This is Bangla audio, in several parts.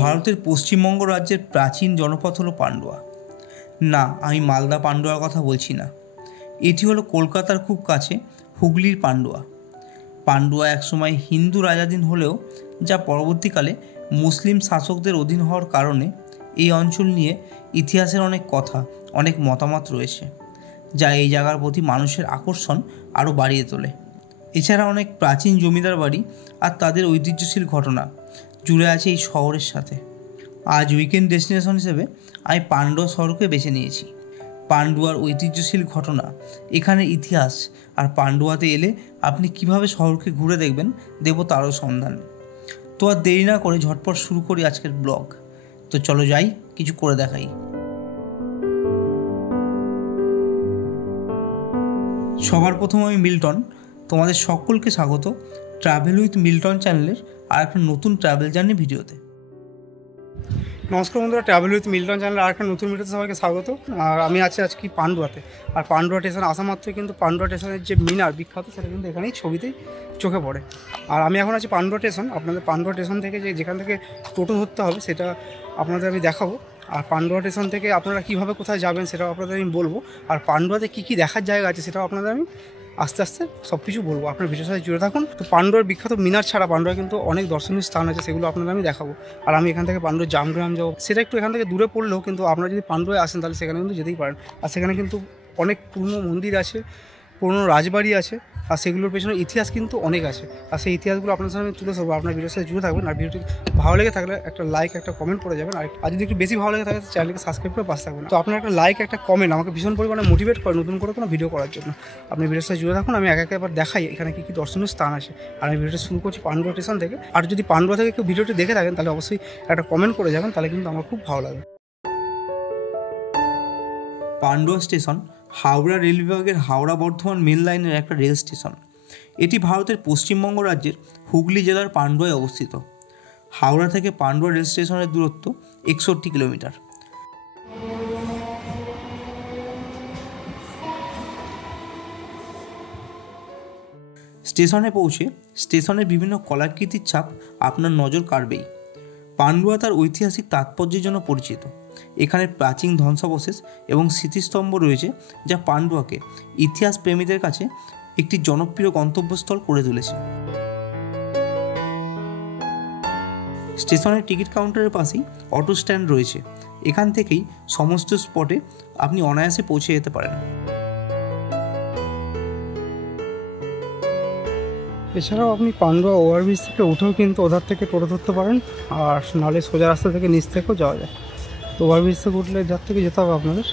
ভারতের পশ্চিমবঙ্গ রাজ্যের প্রাচীন জনপদ হলো পান্ডুয়া। না, আমি মালদা পান্ডুয়ার কথা বলছি না। এটি হলো কলকাতার খুব কাছে হুগলির পান্ডুয়া। পান্ডুয়া একসময় হিন্দু রাজাধীন হলেও যা পরবর্তীকালে মুসলিম শাসকদের অধীন হওয়ার কারণে এই অঞ্চল নিয়ে ইতিহাসের অনেক কথা, অনেক মতামত রয়েছে, যা এই জায়গার প্রতি মানুষের আকর্ষণ আরও বাড়িয়ে তোলে। এছাড়া অনেক প্রাচীন জমিদার বাড়ি আর তাদের ঐতিহ্যশীল ঘটনা জুড়ে আছে এই শহরের সাথে। আজ উইকেন্ড ডেস্টিনেশন হিসেবে আমি পান্ডুয়া শহরকে বেছে নিয়েছি। পান্ডুয়ার ঐতিহ্যশীল ঘটনা, এখানে ইতিহাস আর পান্ডুয়াতে এলে আপনি কিভাবে শহরকে ঘুরে দেখবেন দেব তারও সন্ধান। তো আর দেরি না করে ঝটপট শুরু করি আজকের ব্লগ। তো চলো যাই, কিছু করে দেখাই। সবার প্রথম আমি মিল্টন, তোমাদের সকলকে স্বাগত ট্রাভেল উইথ মিল্টন চ্যানেলের আর একটা নতুন ট্রাভেল জার্নি ভিডিওতে। নমস্কার বন্ধুরা, ট্রাভেল উইথ মিল্টন চ্যানেলের আরেকটা নতুন ভিডিওতে সবাইকে স্বাগত। আর আমি আছি আজকে পান্ডুয়াতে। আর পান্ডুয়া স্টেশন আসা মাত্রই কিন্তু পান্ডুয়া স্টেশনের যে মিনার বিখ্যাত, সেটা কিন্তু এখানেই ছবিতেই চোখে পড়ে। আর আমি এখন আছি পান্ডুয়া স্টেশন। আপনাদের পান্ডুয়া স্টেশন থেকে যেখান থেকে টোটো ধরতে হবে সেটা আপনাদের আমি দেখাবো। আর পান্ডুয়া স্টেশন থেকে আপনারা কীভাবে কোথায় যাবেন সেটাও আপনাদের আমি বলবো। আর পান্ডুয়াতে কী কী দেখার জায়গা আছে সেটাও আপনাদের আমি আস্তে আস্তে সব কিছু বলবো। আপনার ভিডিওর সাথে জুড়ে থাকুন। তো পান্ডুয়ার বিখ্যাত মিনার ছাড়া পান্ডুয়া কিন্তু অনেক দর্শনীয় স্থান আছে, সেগুলো আপনাদের আমি দেখাবো। আর আমি এখান থেকে পান্ডুয়া জামগ্রাম যাবো, সেটা একটু এখান থেকে দূরে পড়লেও কিন্তু আপনারা যদি পান্ডুয়ায় আসেন তাহলে সেখানে কিন্তু যেতেই পারেন। আর সেখানে কিন্তু অনেক পুরনো মন্দির আছে, পুরনো রাজবাড়ি আছে, আর সেগুলোর পেছনে ইতিহাস কিন্তু অনেক আছে। আর সেই ইতিহাসগুলো আপনার সামনে আমি তুলে ধরবো। আপনার ভিডিওর সাথে জুড়ে থাকবেন। আর ভিডিওটি ভালো লেগে থাকলে একটা লাইক, একটা কমেন্ট করে যাবেন। আর যদি একটু বেশি ভালো লেগে থাকে চ্যানেলকে সাবস্ক্রাইব করে পাশে থাকবেন। তো আপনার একটা লাইক, একটা কমেন্ট আমাকে ভীষণ পরিমাণে মোটিভেট করে নতুন করে কোনো ভিডিও করার জন্য। আপনি ভিডিওর সাথে জুড়ে থাকুন। আমি এবার দেখাই এখানে কী কী দর্শনীয় স্থান আছে। আর আমি ভিডিওটা শুরু করছি পান্ডুয়া স্টেশন থেকে। আর যদি পান্ডুয়া থেকে কেউ ভিডিওটি দেখে থাকেন তাহলে অবশ্যই একটা কমেন্ট করে যাবেন, তাহলে কিন্তু আমার খুব ভালো লাগবে। পান্ডুয়া স্টেশন হাওড়া রেল বিভাগের হাওড়া বর্ধমান মেন লাইনের একটা রেল স্টেশন। এটি ভারতের পশ্চিমবঙ্গ রাজ্যের হুগলি জেলার পান্ডুয়ায় অবস্থিত। হাওড়া থেকে পান্ডুয়া রেল স্টেশনের দূরত্ব 61 কিলোমিটার। স্টেশনে পৌঁছে স্টেশনের বিভিন্ন কলাকৃতির ছাপ আপনার নজর কাড়বেই। পান্ডুয়া তার ঐতিহাসিক তাৎপর্যের জন্য পরিচিত। এখানে প্রাচীন ধ্বংসাবশেষ এবং স্মৃতিস্তম্ভ রয়েছে, যা পান্ডুয়াকে ইতিহাস প্রেমীদের কাছে একটি জনপ্রিয় গন্তব্যস্থল করে তুলেছে। স্টেশনের টিকিট কাউন্টারের পাশেই অটো স্ট্যান্ড রয়েছে। এখান থেকেই সমস্ত স্পটে আপনি অনায়াসে পৌঁছে যেতে পারেন। এছাড়াও আপনি পান্ডুয়া ওভারব্রিজ থেকে উঠেও কিন্তু ওধার থেকে টোটো ধরতে পারেন, আর নাহলে সোজা রাস্তা থেকে নিচ থেকেও যাওয়া যায়। তো ওভারব্রিজ থেকে উঠলে যার থেকে যেতে হবে আপনাদের,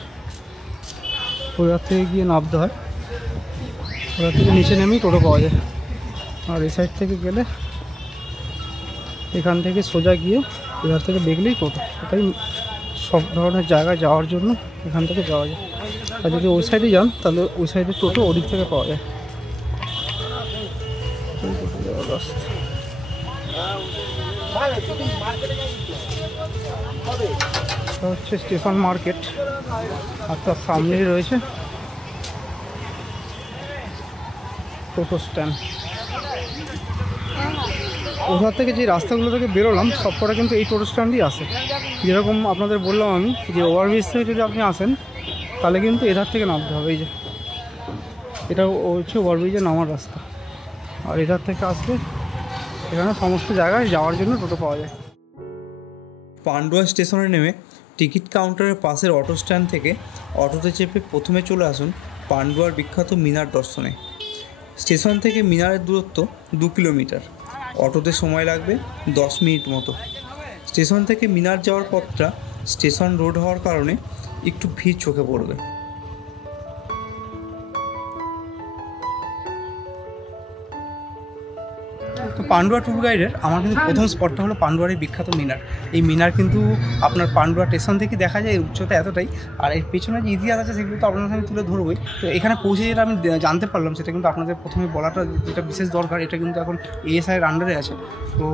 ওধার থেকে গিয়ে নামতে হয়, ওধার থেকে নিচে নেমেই টোটো পাওয়া যায়। আর এই সাইড থেকে গেলে এখান থেকে সোজা গিয়ে এধার থেকে দেখলেই টোটো। এটাই সব ধরনের জায়গায় যাওয়ার জন্য এখান থেকে যাওয়া যায়। আর যদি ওই সাইডে যান তাহলে ওই সাইডে টোটো ওদিক থেকে পাওয়া যায়। হচ্ছে স্টেশন মার্কেট, আর তার সামনেই রয়েছে টোটো স্ট্যান্ড। ওধার থেকে যে রাস্তাগুলো থেকে বেরোলাম সবকটা কিন্তু এই টোটো স্ট্যান্ডই আসে। যেরকম আপনাদের বললাম আমি যে ওভারব্রিজ থেকে যদি আপনি আসেন তাহলে কিন্তু এধার থেকে নামতে হবে। এই যে এটা হচ্ছে ওভারব্রিজে নামার রাস্তা। আর এধার থেকে আসলে এখানে সমস্ত জায়গায় যাওয়ার জন্য টোটো পাওয়া যায়। পান্ডুয়া স্টেশনে নেমে টিকিট কাউন্টারের পাশের অটো স্ট্যান্ড থেকে অটোতে চেপে প্রথমে চলে আসুন পান্ডুয়ার বিখ্যাত মিনার দর্শনে। স্টেশন থেকে মিনারের দূরত্ব 2 কিলোমিটার। অটোতে সময় লাগবে 10 মিনিট মতো। স্টেশন থেকে মিনার যাওয়ার পথটা স্টেশন রোড হওয়ার কারণে একটু ভিড় চোখে পড়বে। তো পান্ডুয়া ট্যুর গাইডের আমার কিন্তু প্রথম স্পটটা হলো পান্ডুয়ার এই বিখ্যাত মিনার। এই মিনার কিন্তু আপনার পান্ডুয়া স্টেশন থেকে দেখা যায়, এর উচ্চতা এতটাই। আর এর পেছনে যে ইতিহাস আছে সেগুলো তো আপনাদের সামনে তুলে ধরবই। তো এখানে পৌঁছে যেটা আমি জানতে পারলাম সেটা কিন্তু আপনাদের প্রথমে বলাটা যেটা বিশেষ দরকার, এটা কিন্তু এখন এএসআইয়ের আন্ডারে আছে। তো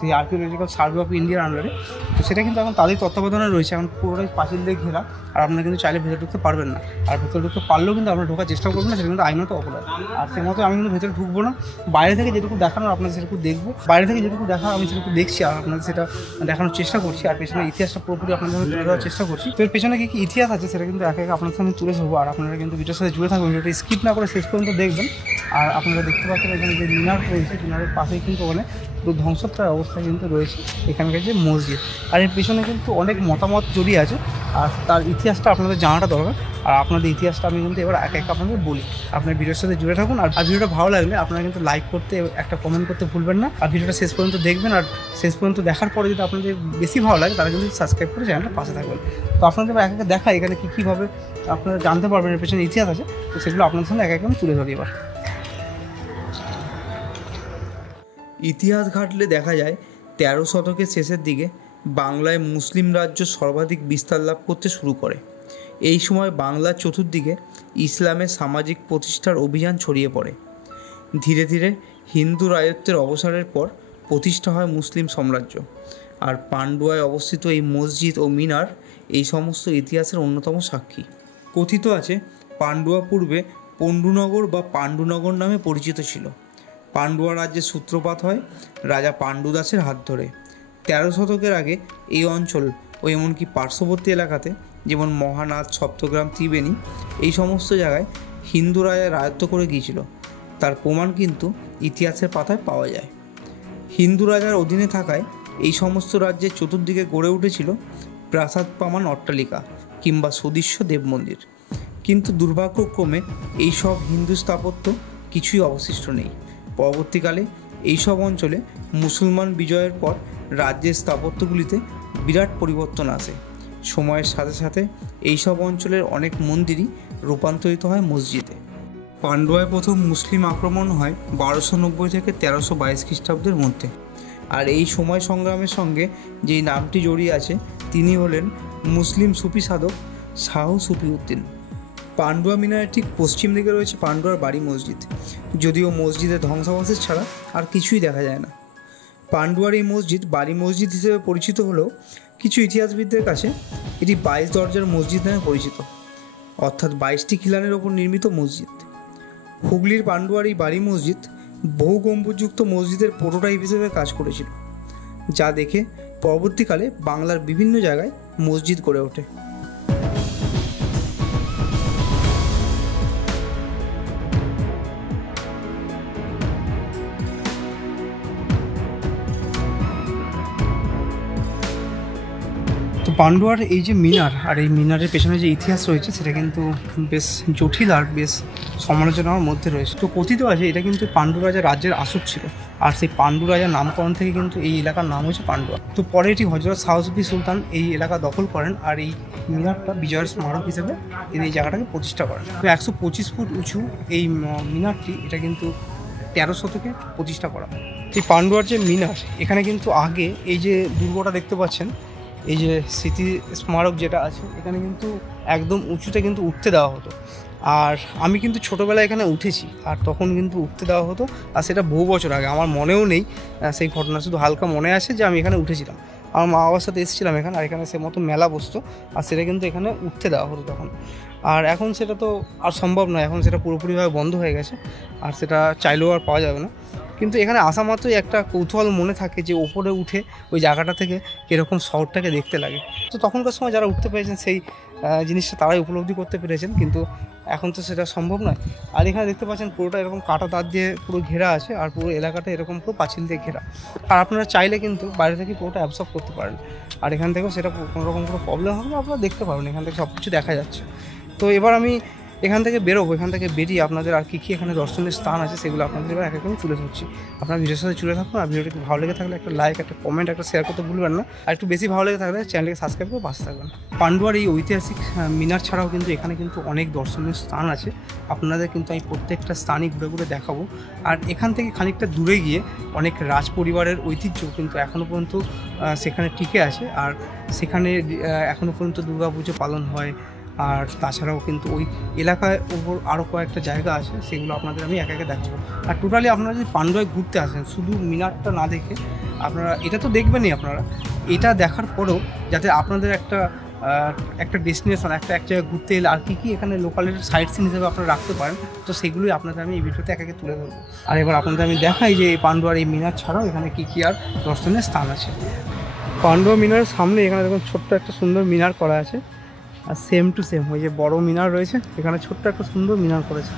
সেই আর্কিওলজিক্যাল সার্ভে অফ ইন্ডিয়ার আন্ডারে। তো সেটা কিন্তু এখন তাদের তত্ত্বাবধানে রয়েছে, এখন পুরোটাই পাঁচিল দিয়ে ঘেরা, আর আপনারা কিন্তু চাইলে ভেতরে ঢুকতে পারবেন না। আর ভেতরে ঢুকতে পারলেও কিন্তু আপনারা ঢোকার চেষ্টা করবেন না, সেটা কিন্তু আইনত অপরাধ। আর সেই মতো আমি কিন্তু ভেতরে ঢুকবো না, বাইরে থেকে যেটুকু দেখানোর আপনাদের সেটুকু দেখবো, বাইরে থেকে যেটুকু দেখানো আমি সেটুকু দেখছি আর আপনাদের সেটা দেখানোর চেষ্টা করছি। আর পেছনে ইতিহাসটা পুরোপুরি আপনাদের সামনে তুলে ধরার চেষ্টা করছি। তো এর পেছনে কী ইতিহাস আছে সেটা কিন্তু একে একে আপনাদের সামনে তুলে ধরবো। আর আপনারা কিন্তু ভিডিওর সাথে জুড়ে থাকবেন, ভিডিওটা স্কিপ না করে শেষ পর্যন্ত দেখবেন। আর আপনারা দেখতে পাচ্ছেন এখানে যে মিনার রয়েছে, মিনারের পাশেই কিন্তু ওখানে পুরো ধ্বংসপ্রায় অবস্থায় কিন্তু রয়েছে এখানকার যে মসজিদ। আর এর পেছনে কিন্তু অনেক মতামত জড়িয়ে আছে, আর তার ইতিহাসটা আপনাদের জানাটা দরকার। আর আপনাদের ইতিহাসটা আমি কিন্তু এবার এক এক আপনাদের বলি। আপনার ভিডিওর সাথে জুড়ে থাকুন। আর ভিডিওটা ভালো লাগলে আপনারা কিন্তু লাইক করতে, একটা কমেন্ট করতে ভুলবেন না। আর ভিডিওটা শেষ পর্যন্ত দেখবেন, আর শেষ পর্যন্ত দেখার পরে যদি আপনাদের বেশি ভালো লাগে তারা কিন্তু সাবস্ক্রাইব করে চ্যানেলটা পাশে থাকবেন। তো আপনাদের এক একে দেখা এখানে কীভাবে আপনারা জানতে পারবেন এর পেছনে ইতিহাস আছে, তো সেগুলো আপনাদের সামনে এক এক আমি তুলে ধরি এবার। ইতিহাস ঘাটলে দেখা যায় 13 শতকের শেষের দিকে বাংলায় মুসলিম রাজ্য সর্বাধিক বিস্তার লাভ করতে শুরু করে। এই সময় বাংলার চতুর্দিকে ইসলামের সামাজিক প্রতিষ্ঠার অভিযান ছড়িয়ে পড়ে। ধীরে ধীরে হিন্দু রাজত্বের অবসানের পর প্রতিষ্ঠা হয় মুসলিম সাম্রাজ্য। আর পান্ডুয়ায় অবস্থিত এই মসজিদ ও মিনার এই সমস্ত ইতিহাসের অন্যতম সাক্ষী। কথিত আছে পান্ডুয়া পূর্বে পণ্ডুনগর বা পাণ্ডুনগর নামে পরিচিত ছিল। পান্ডুয়া রাজ্যের সূত্রপাত হয় রাজা পাণ্ডুদাসের হাত ধরে। 13 শতকের আগে এই অঞ্চল ও এমনকি পার্শ্ববর্তী এলাকাতে যেমন মহানাদ, সপ্তগ্রাম, ত্রিবেণী এই সমস্ত জায়গায় হিন্দু রাজা রাজত্ব করে গিয়েছিল। তার প্রমাণ কিন্তু ইতিহাসের পাতায় পাওয়া যায়। হিন্দু রাজার অধীনে থাকায় এই সমস্ত রাজ্যের চতুর্দিকে গড়ে উঠেছিল প্রাসাদ পামান অট্টালিকা কিংবা সুদৃশ্য দেব মন্দির। কিন্তু দুর্ভাগ্যক্রমে এই সব হিন্দু স্থাপত্য কিছুই অবশিষ্ট নেই। পরবর্তীকালে এইসব অঞ্চলে মুসলমান বিজয়ের পর রাজ্যের স্থাপত্যগুলিতে বিরাট পরিবর্তন আসে। সময়ের সাথে সাথে এইসব অঞ্চলের অনেক মন্দিরই রূপান্তরিত হয় মসজিদে। পান্ডুয়ায় প্রথম মুসলিম আক্রমণ হয় 1290 থেকে 1322 খ্রিস্টাব্দের মধ্যে। আর এই সময় সংগ্রামের সঙ্গে যেই নামটি জড়িয়ে আছে তিনি হলেন মুসলিম সুফি সাধক শাহ সুফিউদ্দিন। পান্ডুয়া মিনারের ঠিক পশ্চিম দিকে রয়েছে পান্ডুয়ার বাড়ি মসজিদ, যদিও মসজিদের ধ্বংসাবশেষ ছাড়া আর কিছুই দেখা যায় না। পান্ডুয়ার এই মসজিদ বাড়ি মসজিদ হিসেবে পরিচিত হলেও কিছু ইতিহাসবিদদের কাছে এটি 22 দরজার মসজিদ নামে পরিচিত, অর্থাৎ 22টি খিলানের ওপর নির্মিত মসজিদ। হুগলির পান্ডুয়ার এই বাড়ি মসজিদ বহু গম্বুজযুক্ত মসজিদের প্রোটোটাইপ হিসেবে কাজ করেছিল, যা দেখে পরবর্তীকালে বাংলার বিভিন্ন জায়গায় মসজিদ গড়ে ওঠে। তো পান্ডুয়ার এই যে মিনার, আর এই মিনারের পেছনে যে ইতিহাস রয়েছে সেটা কিন্তু বেশ জটিল আর বেশ সমালোচনার মধ্যে রয়েছে। তো কথিত আছে এটা কিন্তু পান্ডু রাজা রাজ্যের আসর ছিল, আর সেই পান্ডু রাজার নামকরণ থেকে কিন্তু এই এলাকার নাম হয়েছে পান্ডুয়া। তো পরে এটি হযরত শাহ সুফি সুলতান এই এলাকা দখল করেন, আর এই মিনারটা বিজয়ের স্মারক হিসেবে তিনি এই জায়গাটাকে প্রতিষ্ঠা করেন। তো 125 ফুট উঁচু এই মিনারটি, এটা কিন্তু 13 শতকে প্রতিষ্ঠা করা হয়। এই পান্ডুয়ার যে মিনার, এখানে কিন্তু আগে এই যে দুর্গটা দেখতে পাচ্ছেন, এই যে স্মৃতি স্মারক যেটা আছে, এখানে কিন্তু একদম উঁচুতে কিন্তু উঠতে দেওয়া হতো। আর আমি কিন্তু ছোটোবেলায় এখানে উঠেছি, আর তখন কিন্তু উঠতে দেওয়া হতো, আর সেটা বহু বছর আগে, আমার মনেও নেই সেই ঘটনা, শুধু হালকা মনে আছে যে আমি এখানে উঠেছিলাম। আমার মা বাবার সাথে এসেছিলাম এখানে, আর এখানে সে মতো মেলা বসতো, আর সেটা কিন্তু এখানে উঠতে দেওয়া হতো তখন। আর এখন সেটা তো আর সম্ভব নয়, এখন সেটা পুরোপুরিভাবে বন্ধ হয়ে গেছে, আর সেটা চাইলেও আর পাওয়া যাবে না। কিন্তু এখানে আসা মাত্রই একটা কৌতূহল মনে থাকে যে ওপরে উঠে ওই জায়গাটা থেকে কীরকম শহরটাকে দেখতে লাগে। তো তখনকার সময় যারা উঠতে পেরেছেন সেই জিনিসটা তারাই উপলব্ধি করতে পেরেছেন, কিন্তু এখন তো সেটা সম্ভব নয়। আর এখানে দেখতে পাচ্ছেন পুরোটা এরকম কাটা তার দিয়ে পুরো ঘেরা আছে, আর পুরো এলাকাটা এরকম পুরো পাঁচিল দিয়ে ঘেরা। আর আপনারা চাইলে কিন্তু বাইরে থেকে পুরোটা অ্যাবসর্ব করতে পারেন, আর এখান থেকেও সেটা কোনো রকম কোনো প্রবলেম হবে না, আপনারা দেখতে পারবেন, এখান থেকে সব কিছু দেখা যাচ্ছে। তো এবার আমি এখান থেকে বেরোবো, এখান থেকে বেরিয়ে আপনাদের আর কী এখানে দর্শনীয় স্থান আছে সেগুলো আপনাদের এবার এক এক তুলে ধরছি। আপনার ভিডিওর সাথে জুড়ে থাকুন, আর ভিডিওটি ভালো লেগে থাকলে একটা লাইক, একটা কমেন্ট, একটা শেয়ার করতে ভুলবেন না। আর একটু বেশি ভালো লেগে থাকলে চ্যানেলকে সাবস্ক্রাইব করে পাশে থাকবেন। পান্ডুয়ার এই ঐতিহাসিক মিনার ছাড়াও কিন্তু এখানে কিন্তু অনেক দর্শনীয় স্থান আছে, আপনাদের কিন্তু আমি প্রত্যেকটা স্থানই ঘুরে ঘুরে দেখাবো। আর এখান থেকে খানিকটা দূরে গিয়ে অনেক রাজ পরিবারের ঐতিহ্য কিন্তু এখনও পর্যন্ত সেখানে টিকে আছে, আর সেখানে এখনও পর্যন্ত দুর্গাপুজো পালন হয়, আর তাছাড়াও কিন্তু ওই এলাকায় উপর আরও কয়েকটা জায়গা আছে, সেগুলো আপনাদের আমি একে একে দেখাবো। আর টোটালি আপনারা যদি পান্ডুয়ায় ঘুরতে আসেন, শুধু মিনারটা না দেখে আপনারা এটা তো দেখবেনই, আপনারা এটা দেখার পরেও যাতে আপনাদের একটা ডেস্টিনেশন এক জায়গায় ঘুরতে এলে আর কী এখানে লোকালের সাইট সিন হিসেবে আপনারা রাখতে পারেন, তো সেগুলোই আপনাদের আমি এই ভিডিওতে একে একে তুলে ধরবো। আর এবার আপনাদের আমি দেখাই যে এই পান্ডুয়ার এই মিনার ছাড়াও এখানে কী আর দর্শনের স্থান আছে। পান্ডুয়া মিনারের সামনে এখানে দেখুন ছোট্ট একটা সুন্দর মিনার করা আছে, আর সেম টু সেম ওই যে বড় মিনার রয়েছে, এখানে ছোট্ট একটা সুন্দর মিনার করেছে।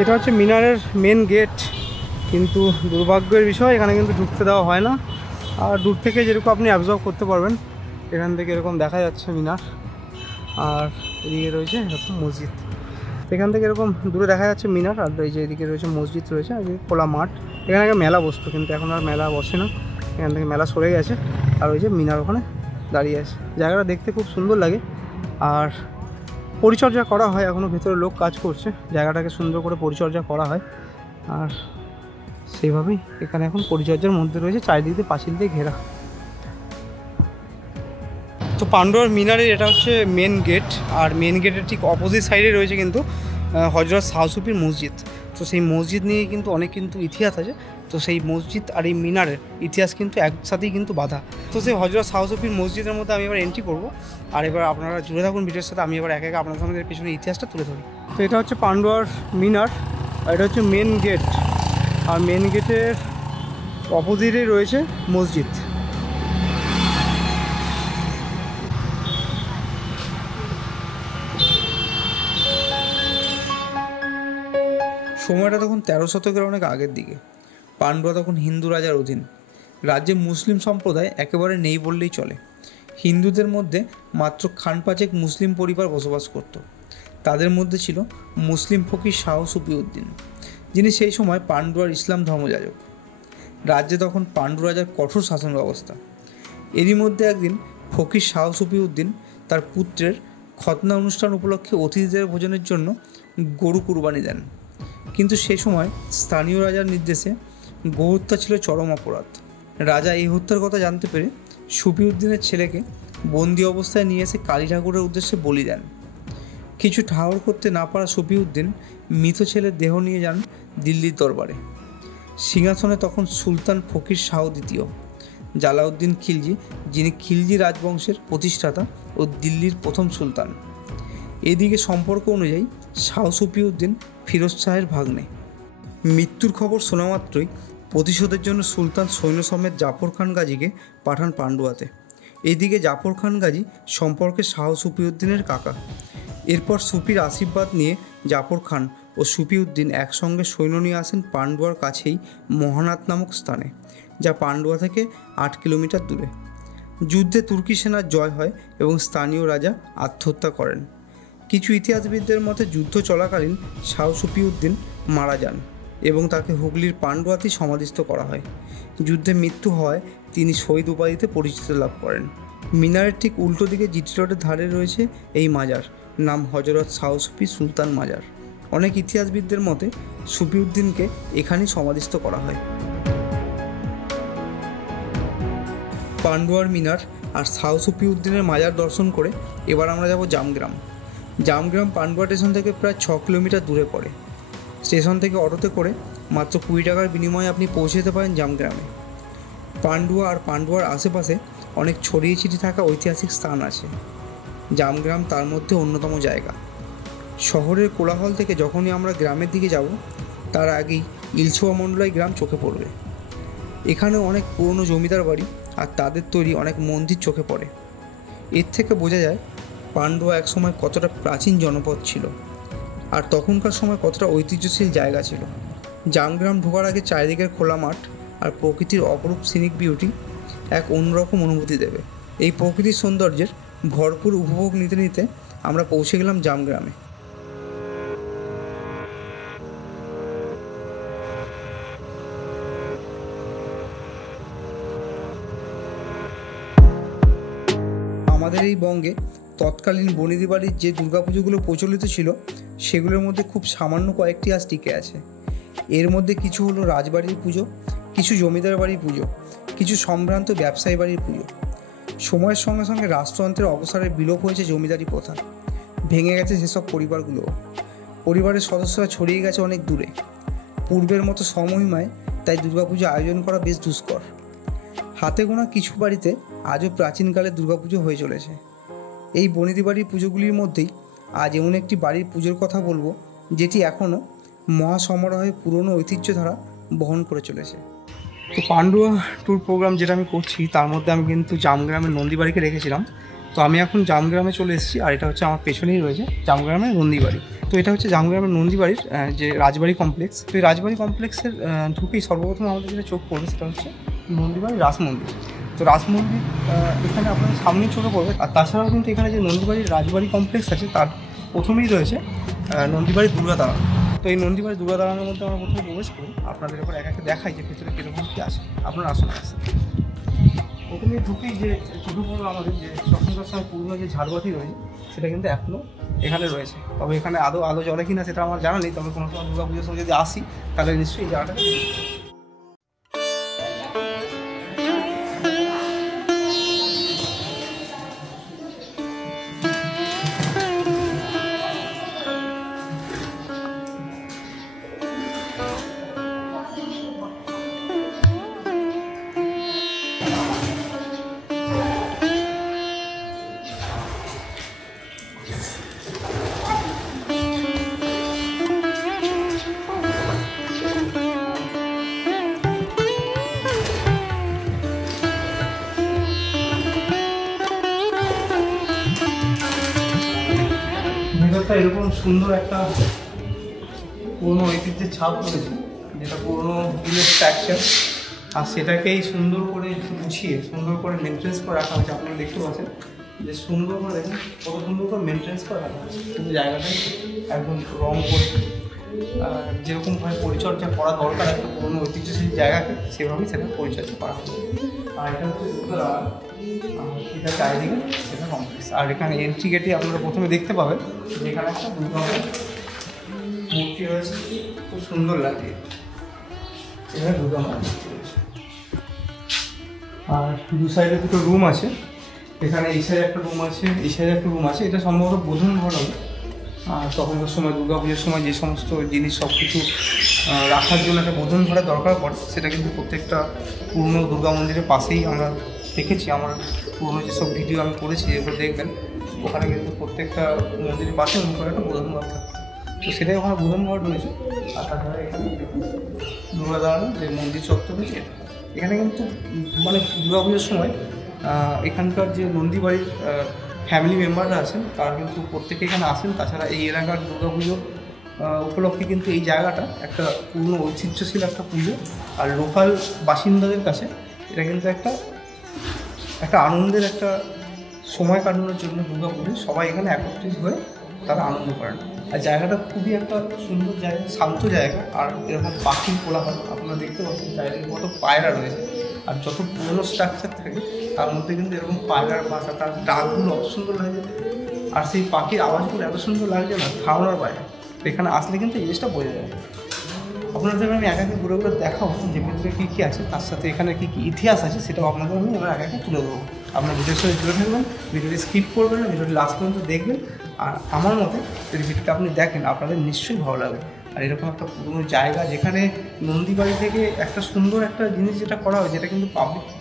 এটা হচ্ছে মিনারের মেন গেট, কিন্তু দুর্ভাগ্যের বিষয় এখানে কিন্তু ঢুকতে দেওয়া হয় না। আর দূর থেকে যেরকম আপনি অ্যাবজর্ব করতে পারবেন, এখান থেকে এরকম দেখা যাচ্ছে মিনার, আর এদিকে রয়েছে এরকম মসজিদ। এখান থেকে এরকম দূরে দেখা যাচ্ছে মিনার, আর এই যে এদিকে রয়েছে মসজিদ রয়েছে, আর খোলা মাঠ। এখানে আগে মেলা বসতো, কিন্তু এখন আর মেলা বসে না, এখান থেকে মেলা সরে গেছে। আর ওই যে মিনার ওখানে দাঁড়িয়ে আছে, জায়গাটা দেখতে খুব সুন্দর লাগে। আর পরিচর্যা করা হয়, এখনও ভেতরে লোক কাজ করছে, জায়গাটাকে সুন্দর করে পরিচর্যা করা হয়। আর সেইভাবেই এখানে এখন পরিচর্যার মধ্যে রয়েছে, চারিদিকে পাঁচিল দিয়ে ঘেরা। তো পান্ডুয়ার মিনারের এটা হচ্ছে মেন গেট, আর মেন গেটের ঠিক অপোজিট সাইডে রয়েছে কিন্তু হযরত শাহ সুফির মসজিদ। তো সেই মসজিদ নিয়ে কিন্তু অনেক ইতিহাস আছে। তো সেই মসজিদ আর এই মিনারের ইতিহাস কিন্তু একসাথেই কিন্তু বাঁধা। তো সেই হযরত শাহ সুফির মসজিদের মধ্যে আমি এবার এন্ট্রি করব, আর এবার আপনারা জুড়ে থাকুন ভিডিওর সাথে। আমি এবার একে একে আপনাদের সামনে পেছনে ইতিহাসটা তুলে ধরি। তো এটা হচ্ছে পান্ডুয়ার মিনার, আর এটা হচ্ছে মেন গেট, আর মেন গেটের অপোজিটে রয়েছে মসজিদ। সময়টা তখন 13 শতকের অনেক আগের দিকে। পান্ডুয়া তখন হিন্দু রাজার অধীন। রাজ্যে মুসলিম সম্প্রদায় একেবারে নেই বললেই চলে। হিন্দুদের মধ্যে মাত্র খান পাঁচেক মুসলিম পরিবার বসবাস করত। তাদের মধ্যে ছিল মুসলিম ফকির শাহ সুফি উদ্দিন, যিনি সেই সময় পান্ডুয়ার ইসলাম ধর্মযাজক। রাজ্যে তখন পান্ডু রাজার কঠোর শাসন ব্যবস্থা। এরই মধ্যে একদিন ফকির শাহ সুফি উদ্দিন তার পুত্রের খতনা অনুষ্ঠান উপলক্ষে অতিথিদের ভোজনের জন্য গরু কুরবানি দেন। কিন্তু সে সময় স্থানীয় রাজার নির্দেশে গোহত্যা ছিল চরম অপরাধ। রাজা এই হত্যার কথা জানতে পেরে সুফি উদ্দিনের ছেলেকে বন্দি অবস্থায় নিয়ে এসে কালী ঠাকুরের উদ্দেশ্যে বলি দেন। কিছু ঠাহর করতে না পারা সুফি উদ্দিন মৃত ছেলের দেহ নিয়ে যান দিল্লির দরবারে। সিংহাসনে তখন সুলতান ফকির শাহ দ্বিতীয় জালাউদ্দিন খিলজি, যিনি খিলজি রাজবংশের প্রতিষ্ঠাতা ও দিল্লির প্রথম সুলতান। এদিকে সম্পর্ক অনুযায়ী শাহ সুফি উদ্দিন ফিরোজ শাহের ভাগ্নে। মৃত্যুর খবর শোনা মাত্রই প্রতিশোধের জন্য সুলতান সৈন্য সমেত জাফর খান গাজীকে পাঠান পান্ডুয়াতে। এদিকে জাফর খান গাজী সম্পর্কে শাহ সুফি উদ্দিনের কাকা। এরপর সুফির আশীর্বাদ নিয়ে জাফর খান ও সুফি উদ্দিন একসঙ্গে সৈন্য নিয়ে আসেন পান্ডুয়ার কাছেই মহানাথ নামক স্থানে, যা পান্ডুয়া থেকে 8 কিলোমিটার দূরে। যুদ্ধে তুর্কি সেনার জয় হয় এবং স্থানীয় রাজা আত্মহত্যা করেন। কিছু ইতিহাসবিদদের মতে যুদ্ধ চলাকালীন শাহ সুফি উদ্দিন মারা যান এবং তাকে হুগলির পান্ডুয়াতেই সমাধিস্থ করা হয়। যুদ্ধে মৃত্যু হওয়ায় তিনি শহীদ উপাধিতে পরিচিতি লাভ করেন। মিনারের ঠিক উল্টো দিকে জিটি রোডের ধারে রয়েছে এই মাজার, নাম হযরত শাহ সুফি সুলতান মাজার। অনেক ইতিহাসবিদদের মতে সুফি উদ্দিনকে এখানেই সমাধিস্থ করা হয়। পান্ডুয়ার মিনার আর শাহ সুফি উদ্দিনের মাজার দর্শন করে এবার আমরা যাব জামগ্রাম। জামগ্রাম পান্ডুয়া স্টেশন থেকে প্রায় 6 কিলোমিটার দূরে পড়ে। স্টেশন থেকে অটোতে করে মাত্র 20 টাকার বিনিময়ে আপনি পৌঁছে যেতে পারেন জামগ্রামে। পান্ডুয়া আর পান্ডুয়ার আশেপাশে অনেক ছড়িয়ে ছিটিয়ে থাকা ঐতিহাসিক স্থান আছে। জামগ্রাম তার মধ্যে অন্যতম জায়গা। শহরের কোলাহল থেকে যখনই আমরা গ্রামের দিকে যাব, তার আগেই ইলছোয়া মণ্ডলাই গ্রাম চোখে পড়বে। এখানেও অনেক পুরনো জমিদার বাড়ি আর তাদের তৈরি অনেক মন্দির চোখে পড়ে। এর থেকে বোঝা যায় পান্ডুয়া একসময় কতটা প্রাচীন জনপদ ছিল আর তখনকার সময় কতটা ঐতিহ্যশীল জায়গা ছিল। জামগ্রাম ঢোকার আগে চারিদিকের খোলা মাঠ আর প্রকৃতির অপরূপ সিনিক বিউটি এক অন্যরকম অনুভূতি দেবে। এই প্রকৃতির সৌন্দর্যের ভরপুর উপভোগ নিতে নিতে আমরা পৌঁছে গেলাম জামগ্রামে। আমাদের এই বঙ্গে তৎকালীন বনেদি বাড়ির যে দুর্গাপুজোগুলো প্রচলিত ছিল, সেগুলোর মধ্যে খুব সামান্য কয়েকটি আজ টিকে আছে। এর মধ্যে কিছু হলো রাজবাড়ির পুজো, কিছু জমিদার বাড়ির পুজো, কিছু সম্ভ্রান্ত ব্যবসায়ী বাড়ির পুজো। সময়ের সঙ্গে সঙ্গে রাজতন্ত্রের অবসরে বিলোপ হয়েছে জমিদারি প্রথা, ভেঙে গেছে সেসব পরিবারগুলো, পরিবারের সদস্যরা ছড়িয়ে গেছে অনেক দূরে। পূর্বের মতো সমহিমায় তাই দুর্গাপুজো আয়োজন করা বেশ দুষ্কর। হাতে গোনা কিছু বাড়িতে আজও প্রাচীনকালে দুর্গাপুজো হয়ে চলেছে। এই বনেদি বাড়ির পুজোগুলির মধ্যেই আজ এমন একটি বাড়ির পুজোর কথা বলবো যেটি এখনও মহাসমারোহে পুরনো ঐতিহ্যধারা বহন করে চলেছে। তো পান্ডুয়া ট্যুর প্রোগ্রাম যেটা আমি করছি তার মধ্যে আমি কিন্তু জামগ্রামের নন্দীবাড়িকে রেখেছিলাম। তো আমি এখন জামগ্রামে চলে এসেছি, আর এটা হচ্ছে আমার পেছনেই রয়েছে জামগ্রামের নন্দীবাড়ি। তো এটা হচ্ছে জামগ্রামের নন্দীবাড়ির যে রাজবাড়ি কমপ্লেক্স। তো এই রাজবাড়ি কমপ্লেক্সের ঢুকেই সর্বপ্রথম আমাদের যেটা চোখ পড়বে সেটা হচ্ছে নন্দীবাড়ি রাস মন্দির। তো রাস মন্দির এখানে আপনাদের সামনেই চোখে পড়বে। আর তাছাড়াও কিন্তু এখানে যে নন্দীবাড়ির রাজবাড়ি কমপ্লেক্স আছে তার প্রথমেই রয়েছে নন্দীবাড়ি দুর্গা দালান। তো এই নন্দীবাড়ি দুর্গা দালানের মধ্যে আমরা প্রথমে প্রবেশ করি, আপনাদের এবার একে দেখাই যে ভেতরে কীরকম কী আছে। আপনারা আসুন। প্রথমে ঢুকেই যে চোখে পড়লো আমাদের যে তখনকার সময় পুরনো যে ঝাড়বাতি রয়েছে সেটা কিন্তু এখনও এখানে রয়েছে। তবে এখানে আলো জ্বলে কিনা সেটা আমার জানা নেই, তবে কোনো সময় দুর্গা পুজোর সময় যদি আসি তাহলে নিশ্চয়ই এই জায়গাটা। ভেতরটা এরকম সুন্দর একটা পুরনো ঐতিহ্যের ছাপ পড়েছে, যেটা পুরনো দিনের স্ট্রাকচার, আর সেটাকেই সুন্দর করে গুছিয়ে সুন্দর করে মেনটেন্স করে রাখা হয়েছে। আপনারা দেখতে পাচ্ছেন যে সুন্দর করে দেখুন কত সুন্দর করে মেনটেন্স করে রাখা হয়েছে। কিন্তু জায়গাটাই একদম রং করে যেরকমভাবে পরিচর্যা করা দরকার একটা পুরনো ঐতিহ্যশালী জায়গাকে, সেভাবেই সেটা পরিচর্যা করা হয়। আর এটা হচ্ছে এটা চারিদিকে সেটা কমপ্লেক্স। আর এখানে এন্ট্রি গেটে আপনারা প্রথমে দেখতে পাবেন যেখানে একটা দুর্গা মূর্তি রয়েছে, খুব সুন্দর লাগে। এখানে দুর্গা মূর্তি রয়েছে, আর দু সাইডে দুটো রুম আছে। এখানে এই সাইডে একটা রুম আছে, এই সাইডে একটা রুম আছে। এটা সম্ভবত বোধন ঘর হবে। আর তখনকার সময় দুর্গা পুজোর সময় যে সমস্ত জিনিস সব কিছু রাখার জন্য একটা বোধন ঘরের দরকার পড়ে, সেটা কিন্তু প্রত্যেকটা পুরনো দুর্গা মন্দিরের পাশেই আমরা দেখেছি। আমার পুরনো যেসব ভিডিও আমি করেছি যেগুলো দেখবেন, ওখানে কিন্তু প্রত্যেকটা মন্দিরের পাশে অন্য করে একটা বোধন ঘর থাকে। তো সেটাই ওখানে বোধন ঘর রয়েছে। আর তাছাড়া এখানে দুর্গা দালানের যে মন্দির চত্বর রয়েছে, এখানে কিন্তু মানে দুর্গা পুজোর সময় এখানকার যে নন্দীবাড়ির ফ্যামিলি মেম্বাররা আছেন তারা কিন্তু প্রত্যেকে এখানে আসেন। তাছাড়া এই এলাকার দুর্গা পুজো উপলক্ষে কিন্তু এই জায়গাটা একটা পুরনো ঐতিহ্যশীল একটা পুজো, আর লোকাল বাসিন্দাদের কাছে এটা কিন্তু একটা আনন্দের একটা সময় কাটানোর জন্য দুর্গা পুজো সবাই এখানে একত্রিত হয়ে তারা আনন্দ করেন। আর জায়গাটা খুবই একটা সুন্দর জায়গা, শান্ত জায়গা। আর এরকম পাখির কোলাহল আপনারা দেখতে পাচ্ছেন, চারিদিকে কত পায়রা রয়েছে। আর যত পুরনো স্ট্রাকচার থাকে তার মধ্যে কিন্তু এরকম পায়রার বাসা, তার ডাকগুলো অত সুন্দর লাগে, আর সেই পাখির আওয়াজগুলো এত সুন্দর লাগছে না ধারণার বাইরে। এখানে আসলে কিন্তু এই জিনিসটা বোঝা যায়। আপনাদের আমি একে ঘুরে ঘুরে দেখাবো যে ভিতরে কী কী আছে, তার সাথে এখানে কী কী ইতিহাস আছে সেটাও আপনাদের আমি এবার একে তুলে দেবো। আপনার ভিডিওর সাথে জুড়ে থাকবেন, ভিডিওটি স্কিপ করবেন না, ভিডিওটি লাস্ট পর্যন্ত দেখবেন। আর আমার মতে যদি ভিডিওটা আপনি দেখেন আপনাদের নিশ্চয়ই ভালো লাগবে। আর এরকম একটা পুরনো জায়গা যেখানে নন্দীবাড়ি থেকে একটা সুন্দর একটা জিনিস যেটা করা হয়, যেটা কিন্তু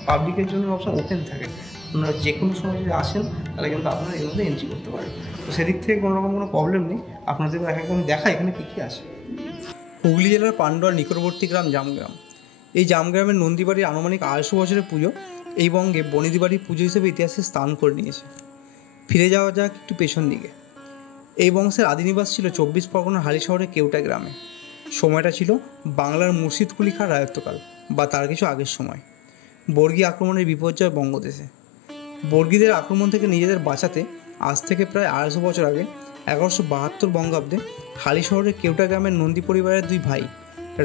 পাবলিকের জন্য সবসময় ওপেন থাকে। আপনারা যে কোনো সময় যদি আসেন তাহলে কিন্তু আপনারা এর মধ্যে এন্ট্রি করতে পারেন। তো সেদিক থেকে কোনো রকম কোনো প্রবলেম নেই। আপনাদের এক একদম দেখা এখানে কী কী আছে। হুগলি জেলার পান্ডুয়ার নিকটবর্তী গ্রাম জামগ্রাম। এই জামগ্রামের নন্দীবাড়ির আনুমানিক 250 বছরের পুজো এই বঙ্গে বনেদি বাড়ির পুজো হিসেবে ইতিহাসে স্থান করে নিয়েছে। ফিরে যাওয়া যাক একটু পেছন দিকে। এই বংশের আদিনিবাস ছিল 24 পরগনার হালি শহরের কেউটা গ্রামে। সময়টা ছিল বাংলার মুর্শিদকুলি খাঁর রাজত্বকাল বা তার কিছু আগের সময়। বর্গী আক্রমণের বিপর্যয় বঙ্গদেশে। বর্গীদের আক্রমণ থেকে নিজেদের বাঁচাতে আজ থেকে প্রায় 250 বছর আগে 1172 বঙ্গাব্দে হালি শহরের কেউটা গ্রামের নন্দী পরিবারের 2 ভাই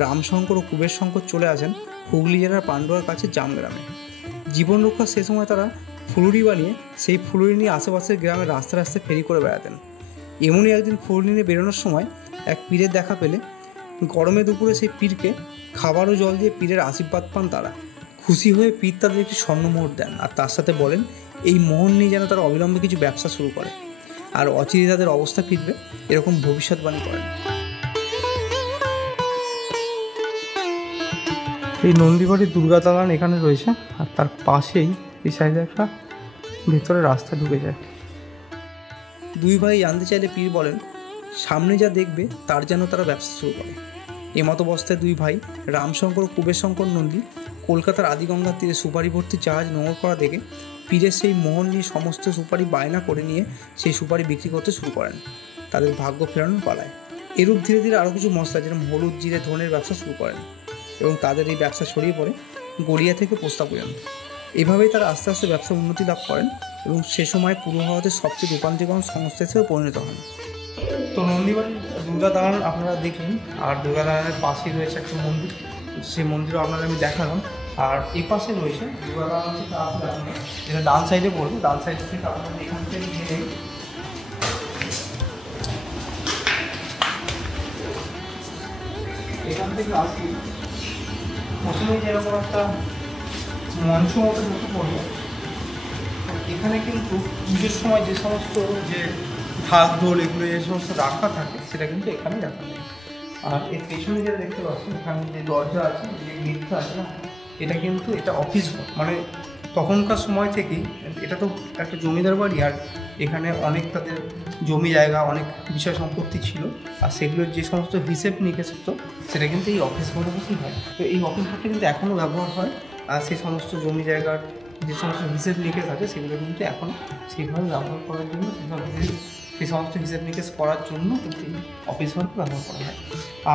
রামশঙ্কর ও কুবের শঙ্কর চলে আসেন হুগলি জেলার পান্ডুয়ার কাছে জামগ্রামে। জীবন রক্ষার সে সময় তারা ফুলুরি বানিয়ে সেই ফুলুরি নিয়ে আশেপাশের গ্রামের রাস্তায় রাস্তায় ফেরি করে বেড়াতেন। এমনই একদিন ফুলুরি নিয়ে বেরোনোর সময় এক পীরের দেখা পেলে গরমে দুপুরে সেই পীরকে খাবার ও জল দিয়ে পীরের আশীর্বাদ পান তারা। খুশি হয়ে পীর তাদের একটি স্বর্ণমোহর দেন আর তার সাথে বলেন এই মোহর নিয়ে যেন তারা অবিলম্বে কিছু ব্যবসা শুরু করে আর অচিরে তাদের অবস্থা ফিরবে, এরকম ভবিষ্যৎবাণী করেন। এই নন্দীবাড়ির দুর্গা দালান এখানে রয়েছে আর তার পাশেই এই সাইডে একটা ভেতরে রাস্তা ঢুকে যায়। দুই ভাই জানতে চাইলে পীর বলেন সামনে যা দেখবে তার যেন তারা ব্যবসা শুরু করে। এমতাবস্থায় দুই ভাই রামশঙ্কর ও কুবেরশঙ্কর নন্দী কলকাতার আদিগঙ্গার তীরে সুপারি ভর্তি জাহাজ নোঙর করা দেখে পীরের সেই মোহর নিয়ে সমস্ত সুপারি বায়না করে নিয়ে সেই সুপারি বিক্রি করতে শুরু করেন। তাদের ভাগ্য ফেরানোর পালায়। এরূপ ধীরে ধীরে আরও কিছু মশলা যেরকম হলুদ, জিরে, ধনের ব্যবসা শুরু করেন এবং তাদের এই ব্যবসা ছড়িয়ে পড়ে গড়িয়া থেকে পোস্তা পর্যন্ত। এভাবেই তারা আস্তে আস্তে ব্যবসা উন্নতি লাভ করেন এবং সে সময় পূর্ব ভারতের সবচেয়ে রূপান্তরীকরণ সংস্থা হিসেবে পরিণত হন। তো নন্দীবাড়ির দুর্গা দালান আপনারা দেখলেন আর দুর্গা দালানের পাশেই রয়েছে একটা মন্দির, সেই মন্দিরও আপনাদের আমি দেখালাম। আর এই পাশে রয়েছে দুর্গা দালান থেকে আসলে আপনারা যেটা ডান সাইডে পড়বে, ডান সাইড থেকে আপনারা এখান থেকে গেলেই এখান থেকে আসি প্রথমেই যেরকম একটা মঞ্চ মতো ঢুকে পড়বে। এখানে কিন্তু পুজোর সময় যে সমস্ত যে ঢাক ঢোল এগুলো যে সমস্ত রাখা থাকে সেটা কিন্তু এখানেই রাখা থাকে। আর এর পেছনে যেটা দেখতে পাচ্ছেন এখানে যে দরজা আছে, যে গেটটা আছে না, এটা কিন্তু এটা অফিস ঘর। মানে তখনকার সময় থেকেই এটা তো একটা জমিদার বাড়ি আর এখানে অনেক তাদের জমি জায়গা অনেক বিষয় সম্পত্তি ছিল আর সেগুলোর যে সমস্ত হিসেব নিকেশ হতো সেটা কিন্তু এই অফিস ঘরে বসেই হয়। তো এই অফিস ঘরটা কিন্তু এখনও ব্যবহার হয় আর সেই সমস্ত জমি জায়গার যে সমস্ত হিসেব নিকেশ আছে সেগুলো কিন্তু এখন সেইভাবে ব্যবহার করার জন্য সেই সমস্ত হিসেব নিকেশ করার জন্য কিন্তু এই অফিস ঘরকে ব্যবহার করা হয়।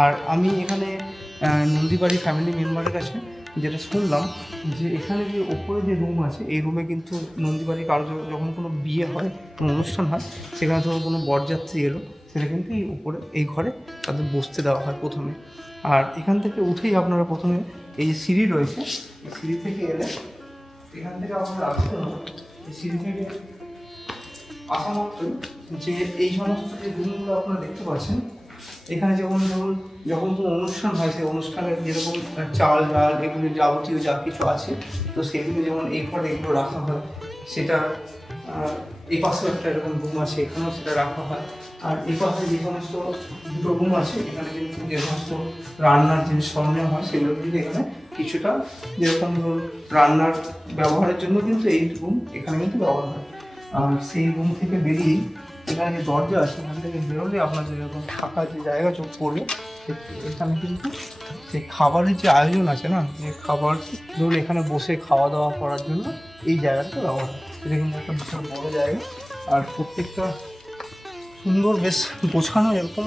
আর আমি এখানে নন্দীবাড়ি ফ্যামিলি মেম্বারের কাছে যেটা শুনলাম যে এখানে যে ওপরে যে রুম আছে এই রুমে কিন্তু নন্দীবাড়ি কারো যখন কোনো বিয়ে হয়, কোনো অনুষ্ঠান হয়, সেখানে ধরুন কোনো বরযাত্রী এলো সেটা কিন্তু এই উপরে এই ঘরে তাদের বসতে দেওয়া হয় প্রথমে। আর এখান থেকে উঠেই আপনারা প্রথমে এই যে সিঁড়ি রয়েছে, এই সিঁড়ি থেকে এলে এখান থেকে আপনারা আসতে হবে। এই সিঁড়ি থেকে আসা মাত্রই যে এই সমস্ত যে রুমগুলো আপনারা দেখতে পাচ্ছেন, এখানে যেমন ধরুন যখন কোনো অনুষ্ঠান হয় সেই অনুষ্ঠানের যেরকম চাল ডাল এগুলো যাবতীয় যা কিছু আছে তো সেগুলো যেমন এই ঘরে এগুলো রাখা হয়, সেটা এই পাশেও একটা এরকম রুম আছে এখানেও সেটা রাখা হয়। আর এই পাশে যে সমস্ত দুটো রুম আছে এখানে কিন্তু যে সমস্ত রান্নার জিনিস সরঞ্জাম হয় সেগুলো কিন্তু এখানে কিছুটা যেরকম ধরুন রান্নার ব্যবহারের জন্য কিন্তু এই রুম এখানে কিন্তু ব্যবহার হয়। আর সেই রুম থেকে বেরিয়েই এখানে যে দরজা আছে এখান থেকে বেরোলে আপনাদের এরকম থাকার যে জায়গা চোখ পড়বে এখানে কিন্তু সেই খাবারের যে আয়োজন আছে না, যে খাবার ধরুন এখানে বসে খাওয়া দাওয়া করার জন্য এই জায়গাটা ব্যবহার হয়। এটা কিন্তু একটা বিশাল বড় জায়গা আর প্রত্যেকটা সুন্দর বেশ গোছানো। এরকম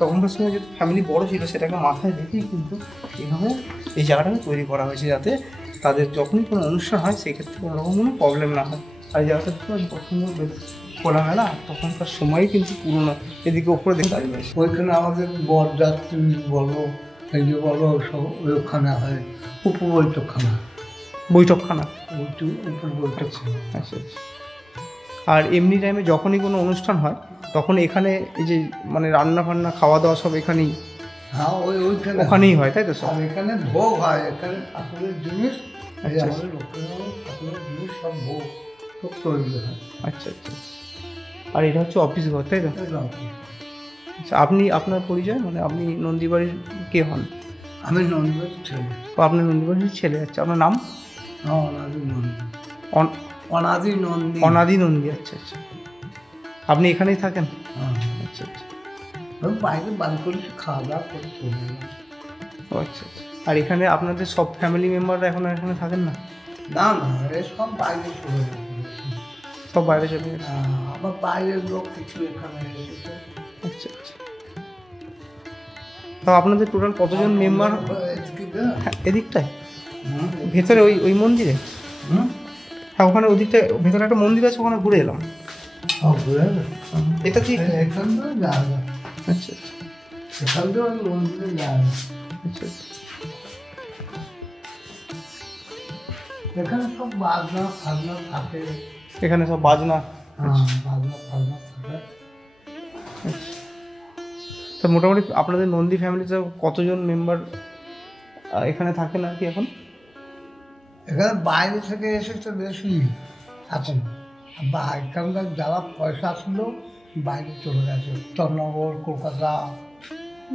তখনকার সময় যে ফ্যামিলি বড় ছিল সেটাকে মাথায় রেখেই কিন্তু এইভাবে এই জায়গাটাকে তৈরি করা হয়েছে যাতে তাদের যখনই কোনো অনুষ্ঠান হয় সেক্ষেত্রে কোনোরকম কোনো প্রবলেম না হয়। আর এই জায়গাটা পছন্দ বেশ খোলামেলা, তখনকার সময়ই কিন্তু পুরোনো। এদিকে ওপরে দেখে দাঁড়িয়ে আছে ওইখানে আমাদের বরযাত্রী বলো এই যে বলো সব ওইখানে হয় উপবৈঠকখানা, বৈঠকখানা, উপর বৈঠকখানা। আচ্ছা। আর এমনি টাইমে যখনই কোনো অনুষ্ঠান হয় তখন এখানে এই যে মানে রান্না ফান্না খাওয়া দাওয়া সব এখানেই, হ্যাঁ ওইখানে ওখানেই হয় তাই তো সব? আর এখানে ভোগ হয়, এখানে ঠাকুরের জিনিস আচ্ছা। আমাদের ঠাকুরের জিনিস সব ভোগ খুব তৈরি হয়। আচ্ছা। আর এটা হচ্ছে অফিস ঘর তাই তো? আচ্ছা, আপনি আপনার পরিচয় মানে আপনি নন্দীবাড়ির কে হন? আমি নন্দীবাড়ির ছেলে। ও আপনার নন্দীবাড়ির ছেলে। আচ্ছা, আপনার নাম? অনাদি নন্দী। অনাদি নন্দী। অনাদি নন্দী। আচ্ছা। আপনি এখানেই থাকেন? আচ্ছা। আমি বাইরে বাড়ি করে খাওয়া দাওয়া করে চলে এলাম। ও আচ্ছা। আর এখানে আপনাদের সব ফ্যামিলি মেম্বাররা এখন এখানে থাকেন না? না সব বাইরে চলে যাবে, সব বাইরে চলে গেছে। আবার বাইরের লোক কিছু এখানে এসেছে। আচ্ছা। তো আপনাদের টোটাল কতজন মেম্বার? হ্যাঁ, এদিকটায় ভেতরে ওই মন্দিরে? হ্যাঁ, ওখানে ওদিকটা ভেতরে একটা মন্দির আছে, ওখানে ঘুরে এলাম। এটা ঠিক এখান থেকে যাওয়া যায়। আচ্ছা। এখান থেকে ওই মন্দিরে যাওয়া যায়। আচ্ছা। এখানে সব বাজনা ফাজনা থাকে। এখানে সব বাজনা? বাজনা ফাজনা থাকে। তো মোটামুটি আপনাদের নন্দী ফ্যামিলিতে কতজন মেম্বার এখানে থাকেন আর কি এখন? এখানে বাইরে থেকে এসেছে বেশি এখন, বা এখানকার যারা পয়সা ছিল বাইরে চলে গেছে, উত্তরনগর, কলকাতা,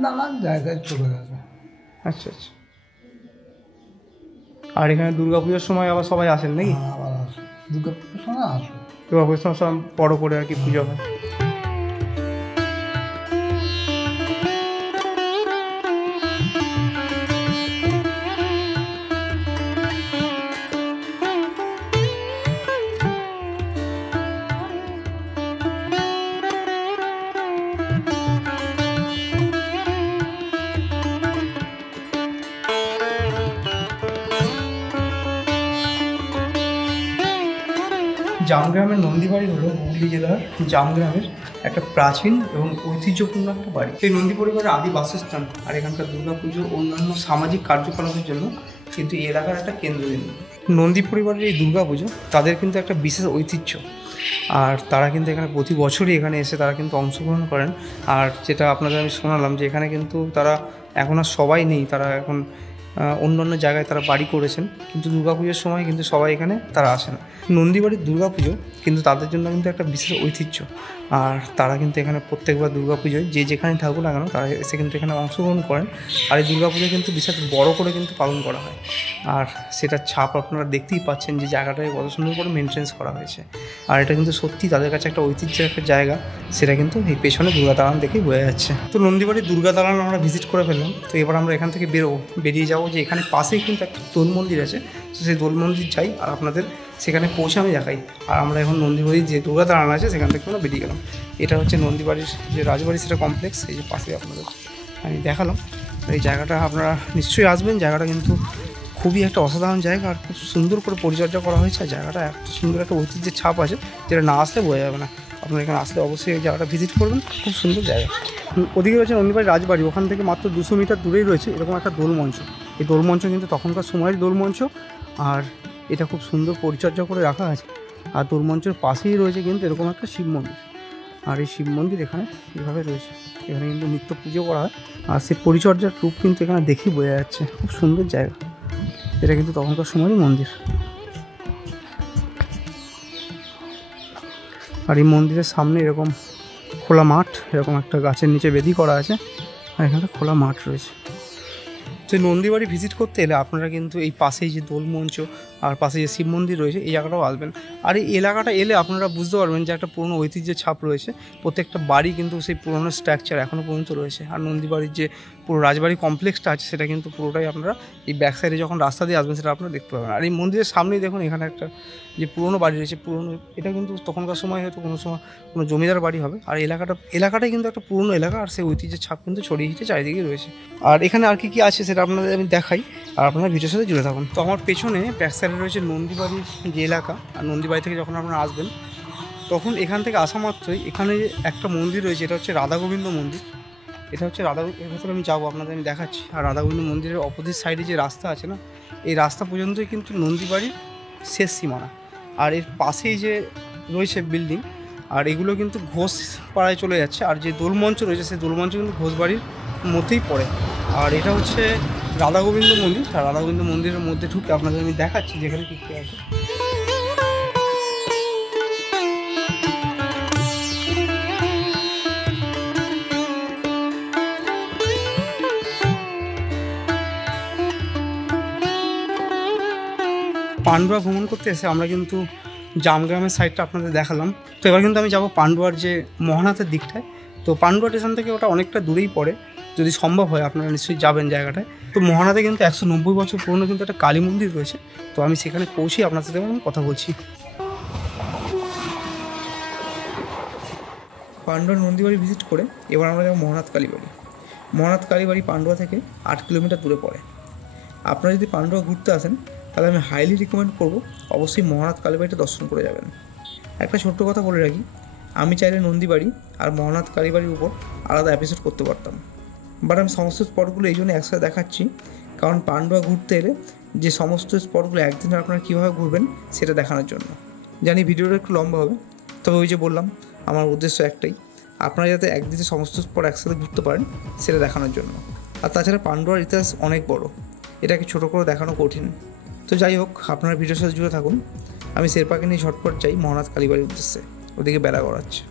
নানান জায়গায় চলে গেছে। আচ্ছা আচ্ছা। আর এখানে দুর্গাপুজোর সময় আবার সবাই আসেন নাকি? আবার আসে দুর্গাপুজোর সময় আসে। দুর্গাপুজোর সময় সব বড় করে আর কি পুজো হয়। জামগ্রামের নন্দীবাড়ি হলো হুগলি জেলার জামগ্রামের একটা প্রাচীন এবং ঐতিহ্যপূর্ণ একটা বাড়ি। এই নন্দী পরিবারের আদি বাসস্থান, আর এখানকার দুর্গাপুজো অন্যান্য সামাজিক কার্যকলাপের জন্য কিন্তু এই এলাকার একটা কেন্দ্রবিন্দু। নন্দী পরিবারের এই দুর্গাপুজো তাদের কিন্তু একটা বিশেষ ঐতিহ্য, আর তারা কিন্তু এখানে প্রতি বছরই এখানে এসে তারা কিন্তু অংশগ্রহণ করেন। আর যেটা আপনাদের আমি শোনালাম যে এখানে কিন্তু তারা এখন আর সবাই নেই, তারা এখন অন্য অন্য জায়গায় তারা বাড়ি করেছেন, কিন্তু দুর্গাপুজোর সময় কিন্তু সবাই এখানে তারা আসেন। নন্দীবাড়ির দুর্গাপুজো কিন্তু তাদের জন্য কিন্তু একটা বিশেষ ঐতিহ্য, আর তারা কিন্তু এখানে প্রত্যেকবার দুর্গাপুজোয় যে যেখানে থাকুক না কেন তারা এসে কিন্তু এখানে অংশগ্রহণ করেন। আর এই দুর্গাপুজো কিন্তু বিশেষ বড় করে কিন্তু পালন করা হয়, আর সেটার ছাপ আপনারা দেখতেই পাচ্ছেন যে জায়গাটাকে কত সুন্দর করে মেনটেন্স করা হয়েছে। আর এটা কিন্তু সত্যি তাদের কাছে একটা ঐতিহ্যের একটা জায়গা, সেটা কিন্তু এই পেছনে দুর্গা দালান দেখেই বোঝা যাচ্ছে। তো নন্দীবাড়ির দুর্গা দালান আমরা ভিজিট করে ফেললাম। তো এবার আমরা এখান থেকে বেরিয়ে যাবো যে এখানে পাশেই কিন্তু একটা দোল মন্দির আছে, তো সেই দোল মন্দির যাই আর আপনাদের সেখানে পৌঁছে আমি দেখাই। আর আমরা এখন নন্দীবাড়ির যে দুর্গা দালান আছে সেখান থেকে আমরা বেরিয়ে গেলাম। এটা হচ্ছে নন্দীবাড়ির যে রাজবাড়ি সেটা কমপ্লেক্স, এই যে পাশে আপনাদের আমি দেখালাম। এই জায়গাটা আপনারা নিশ্চয়ই আসবেন, জায়গাটা কিন্তু খুবই একটা অসাধারণ জায়গা, আর খুব সুন্দর করে পরিচর্যা করা হয়েছে। আর জায়গাটা এত সুন্দর একটা ঐতিহ্যের ছাপ আছে যেটা না আসলে বোঝা যাবে না। আপনারা এখানে আসলে অবশ্যই এই জায়গাটা ভিজিট করবেন, খুব সুন্দর জায়গা। ওদিকে রয়েছে নন্দীবাড়ির রাজবাড়ি, ওখান থেকে মাত্র 200 মিটার দূরেই রয়েছে এরকম একটা দোলমঞ্চ। এই দোলমঞ্চ কিন্তু তখনকার সময়ের দোলমঞ্চ, আর এটা খুব সুন্দর পরিচর্যা করে রাখা আছে। আর দোলমঞ্চের পাশেই রয়েছে কিন্তু এরকম একটা শিব মন্দির, আর এই শিব মন্দির এখানে এইভাবে রয়েছে। এখানে কিন্তু নিত্য পুজো করা হয়, আর সেই পরিচর্যার রূপ কিন্তু এখানে দেখেই বোঝা যাচ্ছে। খুব সুন্দর জায়গা, এটা কিন্তু তখনকার সময়েরই মন্দির। আর এই মন্দিরের সামনে এরকম খোলা মাঠ, এরকম একটা গাছের নিচে বেদি করা আছে, আর এখানে খোলা মাঠ রয়েছে। তো নন্দীবাড়ি ভিজিট করতে এলে আপনারা কিন্তু এই পাশেই যে দোলমঞ্চ আর পাশে যে শিব মন্দির রয়েছে এই জায়গাটাও আসবেন। আর এই এলাকাটা এলে আপনারা বুঝতে পারবেন যে একটা পুরনো ঐতিহ্যের ছাপ রয়েছে। প্রত্যেকটা বাড়ি কিন্তু সেই পুরনো স্ট্রাকচার এখনও পর্যন্ত রয়েছে। আর নন্দীবাড়ির যে পুরো রাজবাড়ি কমপ্লেক্সটা আছে সেটা কিন্তু পুরোটাই আপনারা এই ব্যাক সাইডে যখন রাস্তা দিয়ে আসবেন সেটা আপনারা দেখতে পাবেন। আর এই মন্দিরের সামনেই দেখুন এখানে একটা যে পুরনো বাড়ি রয়েছে, পুরনো, এটা কিন্তু তখনকার সময় হয়তো কোনো সময় কোনো জমিদার বাড়ি হবে। আর এলাকাটাই কিন্তু একটা পুরনো এলাকা, আর সেই ঐতিহ্যের ছাপ কিন্তু ছড়িয়ে ছিটে চারিদিকে রয়েছে। আর এখানে আর কি আছে সেটা আপনাদের আমি দেখাই, আর আপনারা ভিডিওর সাথে জুড়ে থাকুন। তো আমার পেছনে ব্যাক সাইডে রয়েছে নন্দীবাড়ির যে এলাকা, আর নন্দীবাড়ি থেকে যখন আপনারা আসবেন তখন এখান থেকে আসা মাত্রই এখানে একটা মন্দির রয়েছে, এটা হচ্ছে রাধা গোবিন্দ মন্দির। এটা হচ্ছে এর ভেতরে আমি যাবো, আপনাদের আমি দেখাচ্ছি। আর রাধা গোবিন্দ মন্দিরের অপোজিট সাইডে যে রাস্তা আছে না, এই রাস্তা পর্যন্তই কিন্তু নন্দীবাড়ির শেষ সীমানা। আর এর পাশেই যে রয়েছে বিল্ডিং, আর এগুলো কিন্তু ঘোষ পাড়ায় চলে যাচ্ছে। আর যে দোলমঞ্চ রয়েছে সেই দোলমঞ্চ কিন্তু ঘোষবাড়ির মধ্যেই পড়ে। আর এটা হচ্ছে রাধা গোবিন্দ মন্দির। আর রাধা গোবিন্দ মন্দিরের মধ্যে ঢুকে আপনাদের আমি দেখাচ্ছি যেখানে কী কী আছে। পান্ডুয়া ভ্রমণ করতে এসে আমরা কিন্তু জামগ্রামের সাইডটা আপনাদের দেখালাম। তো এবার কিন্তু আমি যাব পান্ডুয়ার যে মহানাথের দিকটায়। তো পান্ডুয়া স্টেশন থেকে ওটা অনেকটা দূরেই পড়ে, যদি সম্ভব হয় আপনারা নিশ্চয়ই যাবেন জায়গাটায়। তো মহানাথে কিন্তু 190 বছর পুরনো কিন্তু একটা কালী মন্দির রয়েছে। তো আমি সেখানে পৌঁছে আপনার সাথে আমি কথা বলছি। পান্ডুয়ার নন্দীবাড়ি ভিজিট করে এবার আমরা যাবো মহানাথ কালীবাড়ি। মহানাথ কালীবাড়ি পান্ডুয়া থেকে 8 কিলোমিটার দূরে পড়ে। আপনারা যদি পান্ডুয়া ঘুরতে আসেন তাহলে আমি হাইলি রিকমেন্ড করবো অবশ্যই মহানাথ কালীবাড়িটা দর্শন করে যাবেন। একটা ছোট্ট কথা বলে রাখি, আমি চাইলে নন্দীবাড়ি আর মহানাথ কালীবাড়ির উপর আলাদা এপিসোড করতে পারতাম, বাট আমি সমস্ত স্পটগুলো এই জন্য একসাথে দেখাচ্ছি কারণ পান্ডুয়া ঘুরতে এলে যে সমস্ত স্পটগুলো একদিনে আপনারা কীভাবে ঘুরবেন সেটা দেখানোর জন্য। জানি ভিডিওটা একটু লম্বা হবে, তবে ওই যে বললাম আমার উদ্দেশ্য একটাই আপনারা যাতে একদিনে সমস্ত স্পট একসাথে ঘুরতে পারেন সেটা দেখানোর জন্য। আর তাছাড়া পান্ডুয়ার ইতিহাস অনেক বড়, এটাকে ছোটো করে দেখানো কঠিন। তো যাই হোক, আপনারা ভিডিওর সাথে জুড়ে থাকুন। আমি শেরপাকে নিয়ে ঝটপট যাই মহানাথ কালীবাড়ির উদ্দেশ্যে, ওদিকে বেলা গড়াচ্ছে।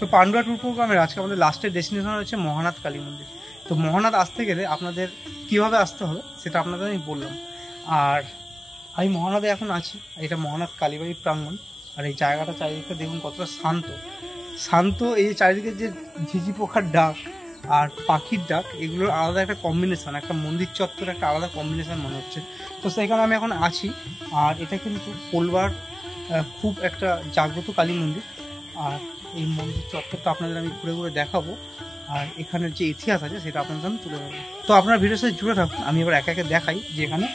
তো পান্ডুয়া ট্যুর প্রোগ্রামের আজকে আমাদের লাস্টের ডেস্টিনেশন হচ্ছে মহানাথ কালী মন্দির। তো মহানাথ আসতে গেলে আপনাদের কীভাবে আসতে হবে সেটা আপনাদের আমি বললাম। আর আমি মহানাথে এখন আছি, এটা মহানাথ কালীবাড়ির প্রাঙ্গণ। আর এই জায়গাটা চারিদিকে দেখুন কতটা শান্ত। এই চারিদিকে যে ঝিঝি পোকার ডাক আর পাখির ডাক, এগুলোর আলাদা একটা কম্বিনেশান, একটা মন্দির চত্বর একটা আলাদা কম্বিনেশান মনে হচ্ছে। তো সেখানে আমি এখন আছি। আর এটা কিন্তু পোলবার খুব একটা জাগ্রত কালী মন্দির। আর এই মন্দির চত্বরটা আপনাদের আমি ঘুরে ঘুরে দেখাবো, আর এখানের যে ইতিহাস আছে সেটা আপনাদের আমি তুলে ধরবো। তো আপনারা ভিডিওর সাথে জুড়ে থাকুন, আমি এবার একে একে দেখাই যে এখানে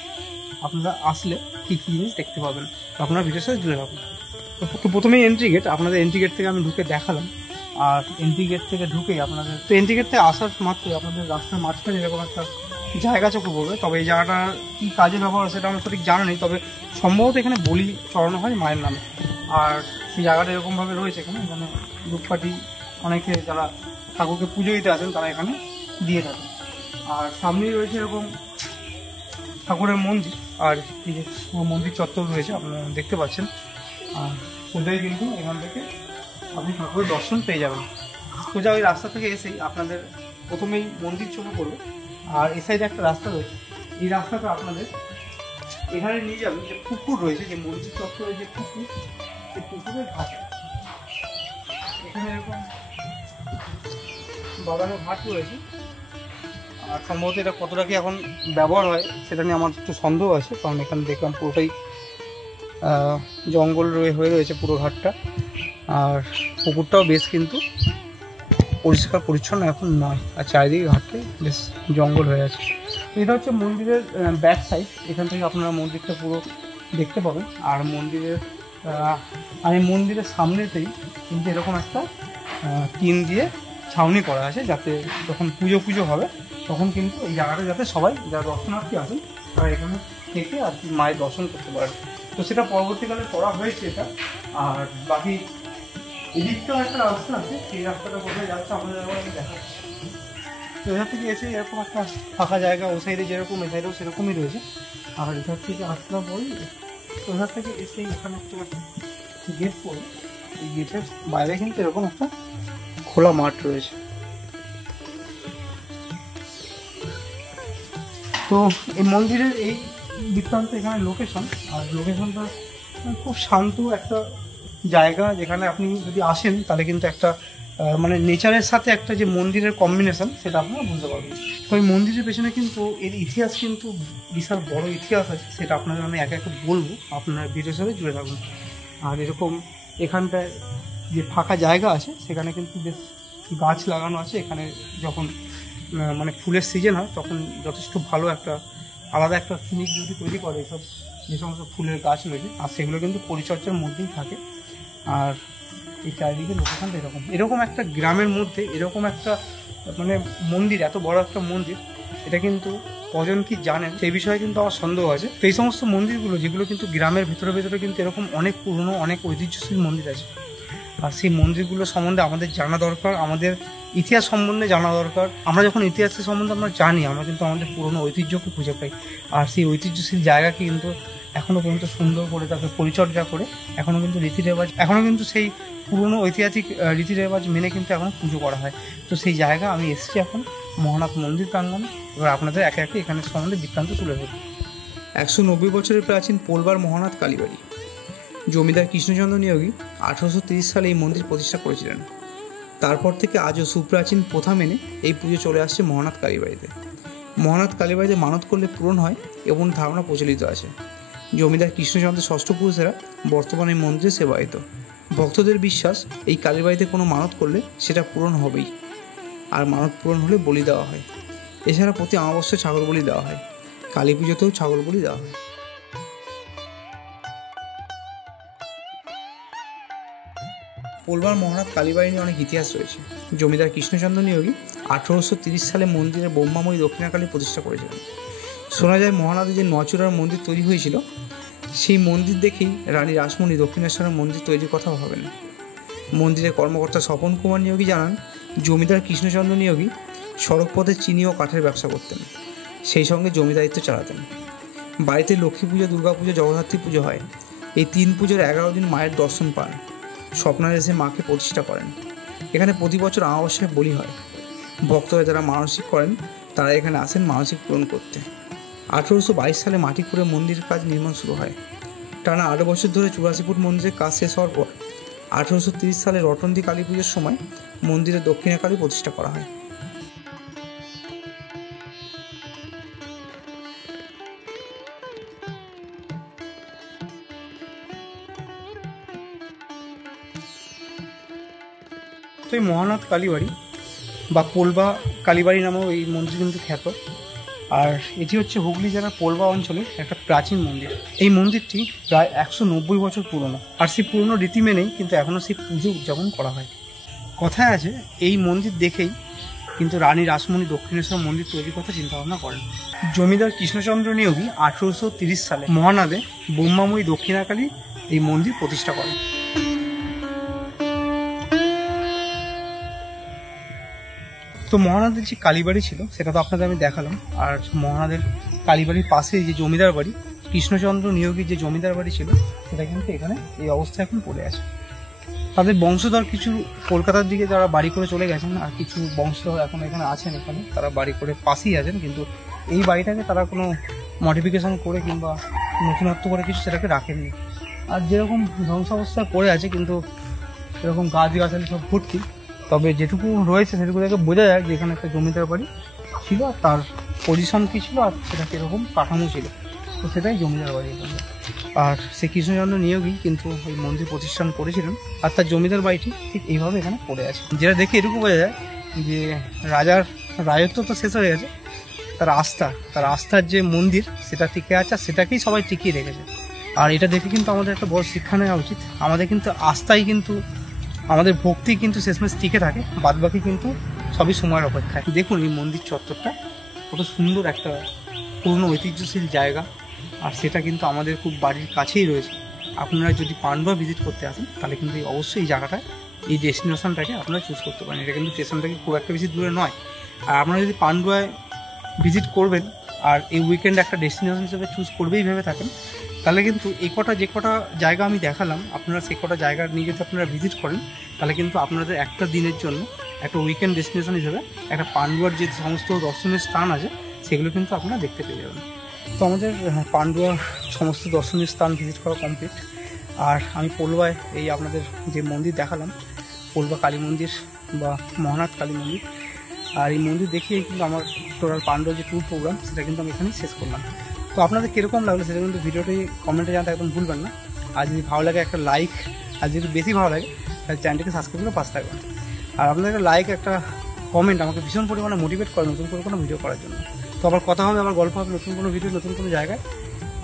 আপনারা আসলে কী কী জিনিস দেখতে পাবেন। তো আপনারা ভিডিওর সাথে জুড়ে থাকুন। তো প্রথমেই এন্ট্রি গেট, আপনাদের এন্ট্রি গেট থেকে আমি ঢুকে দেখালাম। আর এন্ট্রি গেট থেকে ঢুকেই আপনাদের, তো এন্ট্রি গেট থেকে আসার মাত্রই আপনাদের রাস্তার মাঝখানে এরকম একটা জায়গা চোখে পড়বে। তবে এই জায়গাটা কী কাজে ব্যবহার সেটা আমার সঠিক জানা নেই, তবে সম্ভবত এখানে বলি চড়ানো হয় মায়ের নামে। আর সেই জায়গাটা এরকমভাবে রয়েছে এখানে ধূপকাঠি অনেকে যারা ঠাকুরকে পুজো দিতে আসেন তারা এখানে দিয়ে থাকেন। আর সামনেই রয়েছে এরকম ঠাকুরের মন্দির, আর এই যে মন্দির চত্বর রয়েছে আপনারা দেখতে পাচ্ছেন। আর সোজাই কিন্তু এখান থেকে আপনি ঠাকুরের দর্শন পেয়ে যাবেন। সোজা ওই রাস্তা থেকে এসেই আপনাদের প্রথমেই মন্দির চোখে পড়বে। আর এই সাইডে একটা রাস্তা রয়েছে, এই রাস্তাটা আপনাদের এখানে নিয়ে যাবেন যে পুকুর রয়েছে, যে মন্দির চত্বরে যে পুকুর, সেই পুকুরের ঘাটে। এখানে এরকম বাগানো ঘাট রয়েছে। আর সম্ভবত এটা কতটা কি এখন ব্যবহার হয় সেটা নিয়ে আমার একটু সন্দেহ আছে, কারণ এখানে দেখলাম পুরোটাই জঙ্গল হয়ে রয়েছে পুরো ঘাটটা। আর পুকুরটাও বেশ কিন্তু পরিষ্কার পরিচ্ছন্ন এখন নয়, আর চারিদিকে ঘাটে বেশ জঙ্গল হয়ে আছে। এটা হচ্ছে মন্দিরের ব্যাক সাইড, এখান থেকে আপনারা মন্দিরটা পুরো দেখতে পাবেন। আর মন্দিরের সামনেতেই কিন্তু এরকম একটা টিন দিয়ে ছাউনি করা আছে, যাতে যখন পুজো হবে তখন কিন্তু এই জায়গাটা যাতে সবাই যারা দর্শনার্থী আছেন তারা এখানে থেকে আর কি মায়ের দর্শন করতে পারে। তো সেটা পরবর্তীকালে করা হয়েছে এটা। আর বাকি এদিকটাও একটা রাস্তা আছে, সেই রাস্তাটা কোথায় যাচ্ছে আমাদের আমি দেখাচ্ছি। তো এখান থেকে এসে এরকম একটা ফাঁকা জায়গা, ও সাইডে যেরকম এ সাইডেও সেরকমই রয়েছে। আর এখান থেকে আসলাম বই, ওখান থেকে এসে এখানে একটা গেট পড়ে, এই গেটের বাইরে কিন্তু এরকম একটা খোলা মাঠ রয়েছে। তো এই মন্দিরের এই বৃত্তান্ত এখানে লোকেশন, আর লোকেশনটা খুব শান্ত একটা জায়গা, যেখানে আপনি যদি আসেন তাহলে কিন্তু একটা মানে নেচারের সাথে একটা যে মন্দিরের কম্বিনেশন সেটা আপনারা বুঝতে পারবেন। তো এই মন্দিরের পেছনে কিন্তু এর ইতিহাস কিন্তু বিশাল বড় ইতিহাস আছে, সেটা আপনাদের আমি একে একে বলবো, আপনার ভিডিওর সাথে জুড়ে থাকুন। আর এরকম এখানটায় যে ফাঁকা জায়গা আছে সেখানে কিন্তু বেশ গাছ লাগানো আছে। এখানে যখন মানে ফুলের সিজন হয় তখন যথেষ্ট ভালো একটা আলাদা একটা সিনিক যদি তৈরি করে এইসব যে সমস্ত ফুলের গাছ রয়েছে, আর সেগুলো কিন্তু পরিচর্যার মধ্যেই থাকে। আর এই চারিদিকে লোকেশনটা এরকম একটা গ্রামের মধ্যে এরকম একটা মানে মন্দির, এত বড় একটা মন্দির, এটা কিন্তু কজন কি জানেন সেই বিষয়ে কিন্তু আমার সন্দেহ আছে। তো এই সমস্ত মন্দিরগুলো যেগুলো কিন্তু গ্রামের ভেতরে কিন্তু এরকম অনেক পুরনো অনেক ঐতিহ্যশীল মন্দির আছে। আর সেই মন্দিরগুলো সম্বন্ধে আমাদের জানা দরকার, আমাদের ইতিহাস সম্বন্ধে জানা দরকার। আমরা যখন ইতিহাসের সম্বন্ধে আমরা জানি, আমরা কিন্তু আমাদের পুরনো ঐতিহ্যকে খুঁজে পাই। আর সেই ঐতিহ্যশীল জায়গাকে কিন্তু এখনও পর্যন্ত সুন্দর করে তাকে পরিচর্যা করে এখনও কিন্তু এখনও কিন্তু সেই পুরনো ঐতিহাসিক রীতিরেওয়াজ মেনে কিন্তু এখনও পুজো করা হয়। তো সেই জায়গা আমি এসেছি এখন মহানাথ মন্দির প্রাঙ্গণে। এবার আপনাদের একে একে এখানের সম্বন্ধে বৃত্তান্ত তুলে ধরব। 190 বছরের প্রাচীন পোলবার মহানাথ কালীবাড়ি। জমিদার কৃষ্ণচন্দ্র নিয়োগী 1830 সালে এই মন্দির প্রতিষ্ঠা করেছিলেন। তারপর থেকে আজও সুপ্রাচীন প্রথা মেনে এই পুজো চলে আসছে মহানাথ কালীবাড়িতে। মহানাথ কালীবাড়িতে মানত করলে পূরণ হয় এমন ধারণা প্রচলিত আছে। জমিদার কৃষ্ণচন্দ্রের ষষ্ঠ পুরুষেরা বর্তমানে এই মন্দিরে সেবায়িত। ভক্তদের বিশ্বাস এই কালীবাড়িতে কোনো মানত করলে সেটা পূরণ হবেই, আর মানত পূরণ হলে বলি দেওয়া হয়। এছাড়া প্রতি অমাবস্যায় ছাগল বলি দেওয়া হয়, কালী পুজোতেও ছাগল বলি দেওয়া হয়। পোলবার মহানাথ কালীবাড়ি নিয়ে অনেক ইতিহাস রয়েছে। জমিদার কৃষ্ণচন্দ্র নিয়োগী 1830 সালে মন্দিরে ব্রহ্মাময়ী দক্ষিণাকালী প্রতিষ্ঠা করেছিলেন। শোনা যায় মহানাদে যে নচূড়ার মন্দির তৈরি হয়েছিল, সেই মন্দির দেখেই রানী রাসমণি দক্ষিণেশ্বরের মন্দির তৈরির কথা ভাবেন। মন্দিরের কর্মকর্তা স্বপন কুমার নিয়োগী জানান, জমিদার কৃষ্ণচন্দ্র নিয়োগী সড়কপথে চিনি ও কাঠের ব্যবসা করতেন, সেই সঙ্গে জমিদারিত্ব চালাতেন। বাড়িতে লক্ষ্মী পুজো, দুর্গা পুজো, জগদ্ধাত্রী পুজো হয়। এই 3 পুজোর 11 দিন মায়ের দর্শন পান। স্বপ্নার এসে মাকে প্রতিষ্ঠা করেন। এখানে প্রতি বছর অমাবস্যায় বলি হয়। ভক্তরা যারা মানসিক করেন তারা এখানে আসেন মানসিক পূরণ করতে। 1822 সালে মাটি খুঁড়ে মন্দিরের কাজ নির্মাণ শুরু হয়। টানা 8 বছর ধরে 84 ফুট মন্দিরের কাজ শেষ হওয়ার পর 1830 সালে রটন্দি কালী পুজোর সময় মন্দিরে দক্ষিণাকালী প্রতিষ্ঠা করা হয়। তো এই মহানাথ কালীবাড়ি বা পোলবা কালীবাড়ি নামেও এই মন্দির কিন্তু খ্যাত। আর এটি হচ্ছে হুগলি জেলার পোলবা অঞ্চলের একটা প্রাচীন মন্দির। এই মন্দিরটি প্রায় 190 বছর পুরনো। আর সেই পুরনো রীতি মেনেই কিন্তু এখনও সেই পুজো উদযাপন করা হয়। কথায় আছে এই মন্দির দেখেই কিন্তু রানী রাসমণি দক্ষিণেশ্বর মন্দির তৈরির কথা চিন্তাভাবনা করেন। জমিদার কৃষ্ণচন্দ্র নিয়োগী 1830 সালে মহানাদে ব্রহ্মাময়ী দক্ষিণাকালী এই মন্দির প্রতিষ্ঠা করেন। তো মহানাদের যে কালীবাড়ি ছিল সেটা তো আপনাদের আমি দেখালাম। আর মহানাদের কালীবাড়ির পাশে যে জমিদার বাড়ি, কৃষ্ণচন্দ্র নিয়োগীর যে জমিদার বাড়ি ছিল, সেটা কিন্তু এখানে এই অবস্থায় এখন পড়ে আছে। তাদের বংশধর কিছু কলকাতার দিকে যারা বাড়ি করে চলে গেছেন, আর কিছু বংশধর এখন এখানে আছেন, এখানে তারা বাড়ি করে পাশেই আছেন, কিন্তু এই বাড়িটাকে তারা কোনো মডিফিকেশন করে কিংবা নতুনত্ব করে কিছু সেটাকে রাখেননি। আর যেরকম ধ্বংসাবস্থায় পড়ে আছে, কিন্তু এরকম গাছগাছালি সব ভর্তি। তবে যেটুকু রয়েছে সেটুকু দেখে বোঝা যায় যে এখানে একটা জমিদার বাড়ি ছিল, আর তার পজিশন কী ছিল আর সেটা কীরকম কাঠামো ছিল, তো সেটাই জমিদার বাড়ি এখানে। আর সেই কৃষ্ণচন্দ্র নিয়োগী কিন্তু ওই মন্দির প্রতিষ্ঠান করেছিলেন, আর তার জমিদার বাড়িটি ঠিক এইভাবে এখানে পড়ে আছে। যেটা দেখে এটুকু বোঝা যায় যে রাজার রাজত্ব তো শেষ হয়ে গেছে, তার আস্থার যে মন্দির সেটা টিকে আছে, আর সেটাকেই সবাই টিকিয়ে রেখেছে। আর এটা দেখে কিন্তু আমাদের একটা বড় শিক্ষা নেওয়া উচিত। আমাদের কিন্তু আস্থাই কিন্তু, আমাদের ভক্তি কিন্তু শেষমেশ টিকে থাকে, বাদবাকি কিন্তু সবই সময়ের অপেক্ষায়। দেখুন এই মন্দির চত্বরটা কত সুন্দর একটা পুরনো ঐতিহ্যশীল জায়গা, আর সেটা কিন্তু আমাদের খুব বাড়ির কাছেই রয়েছে। আপনারা যদি পান্ডুয়া ভিজিট করতে আসেন তাহলে কিন্তু অবশ্যই এই জায়গাটায়, এই ডেস্টিনেশনটাকে আপনারা চুজ করতে পারেন। এটা কিন্তু স্টেশন থেকে খুব একটা বেশি দূরে নয়। আর আপনারা যদি পান্ডুয়ায় ভিজিট করবেন আর এই উইকেন্ড একটা ডেস্টিনেশন হিসেবে চুজ করবেই ভেবে থাকেন, তাহলে কিন্তু যে কটা জায়গা আমি দেখালাম, আপনারা সেই কটা জায়গা নিয়ে যদি আপনারা ভিজিট করেন, তাহলে কিন্তু আপনাদের একটা দিনের জন্য একটা উইকেন্ড ডেস্টিনেশন হিসেবে একটা পান্ডুয়ার যে সমস্ত দর্শনীয় স্থান আছে সেগুলো কিন্তু আপনারা দেখতে পেয়ে যাবেন। তো আমাদের পান্ডুয়ার সমস্ত দর্শনীয় স্থান ভিজিট করা কমপ্লিট। আর আমি পোলবায় এই আপনাদের যে মন্দির দেখালাম, পোলবা কালী মন্দির বা মহানাথ কালী মন্দির, আর এই মন্দির দেখিয়ে কিন্তু আমার টোটাল পান্ডুয়া যে ট্যুর প্রোগ্রাম সেটা কিন্তু আমি এখানেই শেষ করলাম। তো আপনাদের কীরকম লাগলো সেটা কিন্তু ভিডিওটি কমেন্টে জানাতে একদম ভুলবেন না। আর যদি ভালো লাগে একটা লাইক, আর যদি বেশি ভালো লাগে তাহলে চ্যানেলটিকে সাবস্ক্রাইব করে পাশে থাকবেন। আর আপনাদের একটা লাইক, একটা কমেন্ট আমাকে ভীষণ পরিমাণে মোটিভেট করে নতুন করে কোনো ভিডিও করার জন্য। তো আবার কথা হবে, আবার গল্প হবে নতুন কোনো ভিডিও, নতুন কোনো জায়গায়।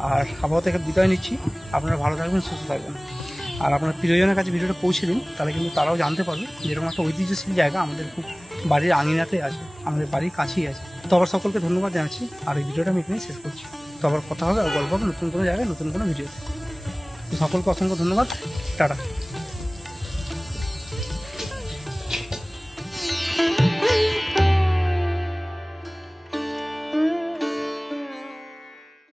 আর আপাতত থেকে বিদায় নিচ্ছি। আপনারা ভালো থাকবেন, সুস্থ থাকবেন। আর আপনার প্রিয়জনের কাছে ভিডিওটা পৌঁছে দিন, তাহলে কিন্তু তারাও জানতে পারবে যেরকম একটা ঐতিহ্যশীল জায়গা আমাদের খুব বাড়ির আঙিনাতে আছে, আমাদের বাড়ির কাছেই আছে। তো আবার সকলকে ধন্যবাদ জানাচ্ছি। আর এই ভিডিওটা আমি এখানেই শেষ করছি। তো আবার কথা হবে আর গল্প হবে নতুন কোনো জায়গায়, নতুন কোনো ভিডিওতে। তো সকলকে অসংখ্য ধন্যবাদ। টাটা।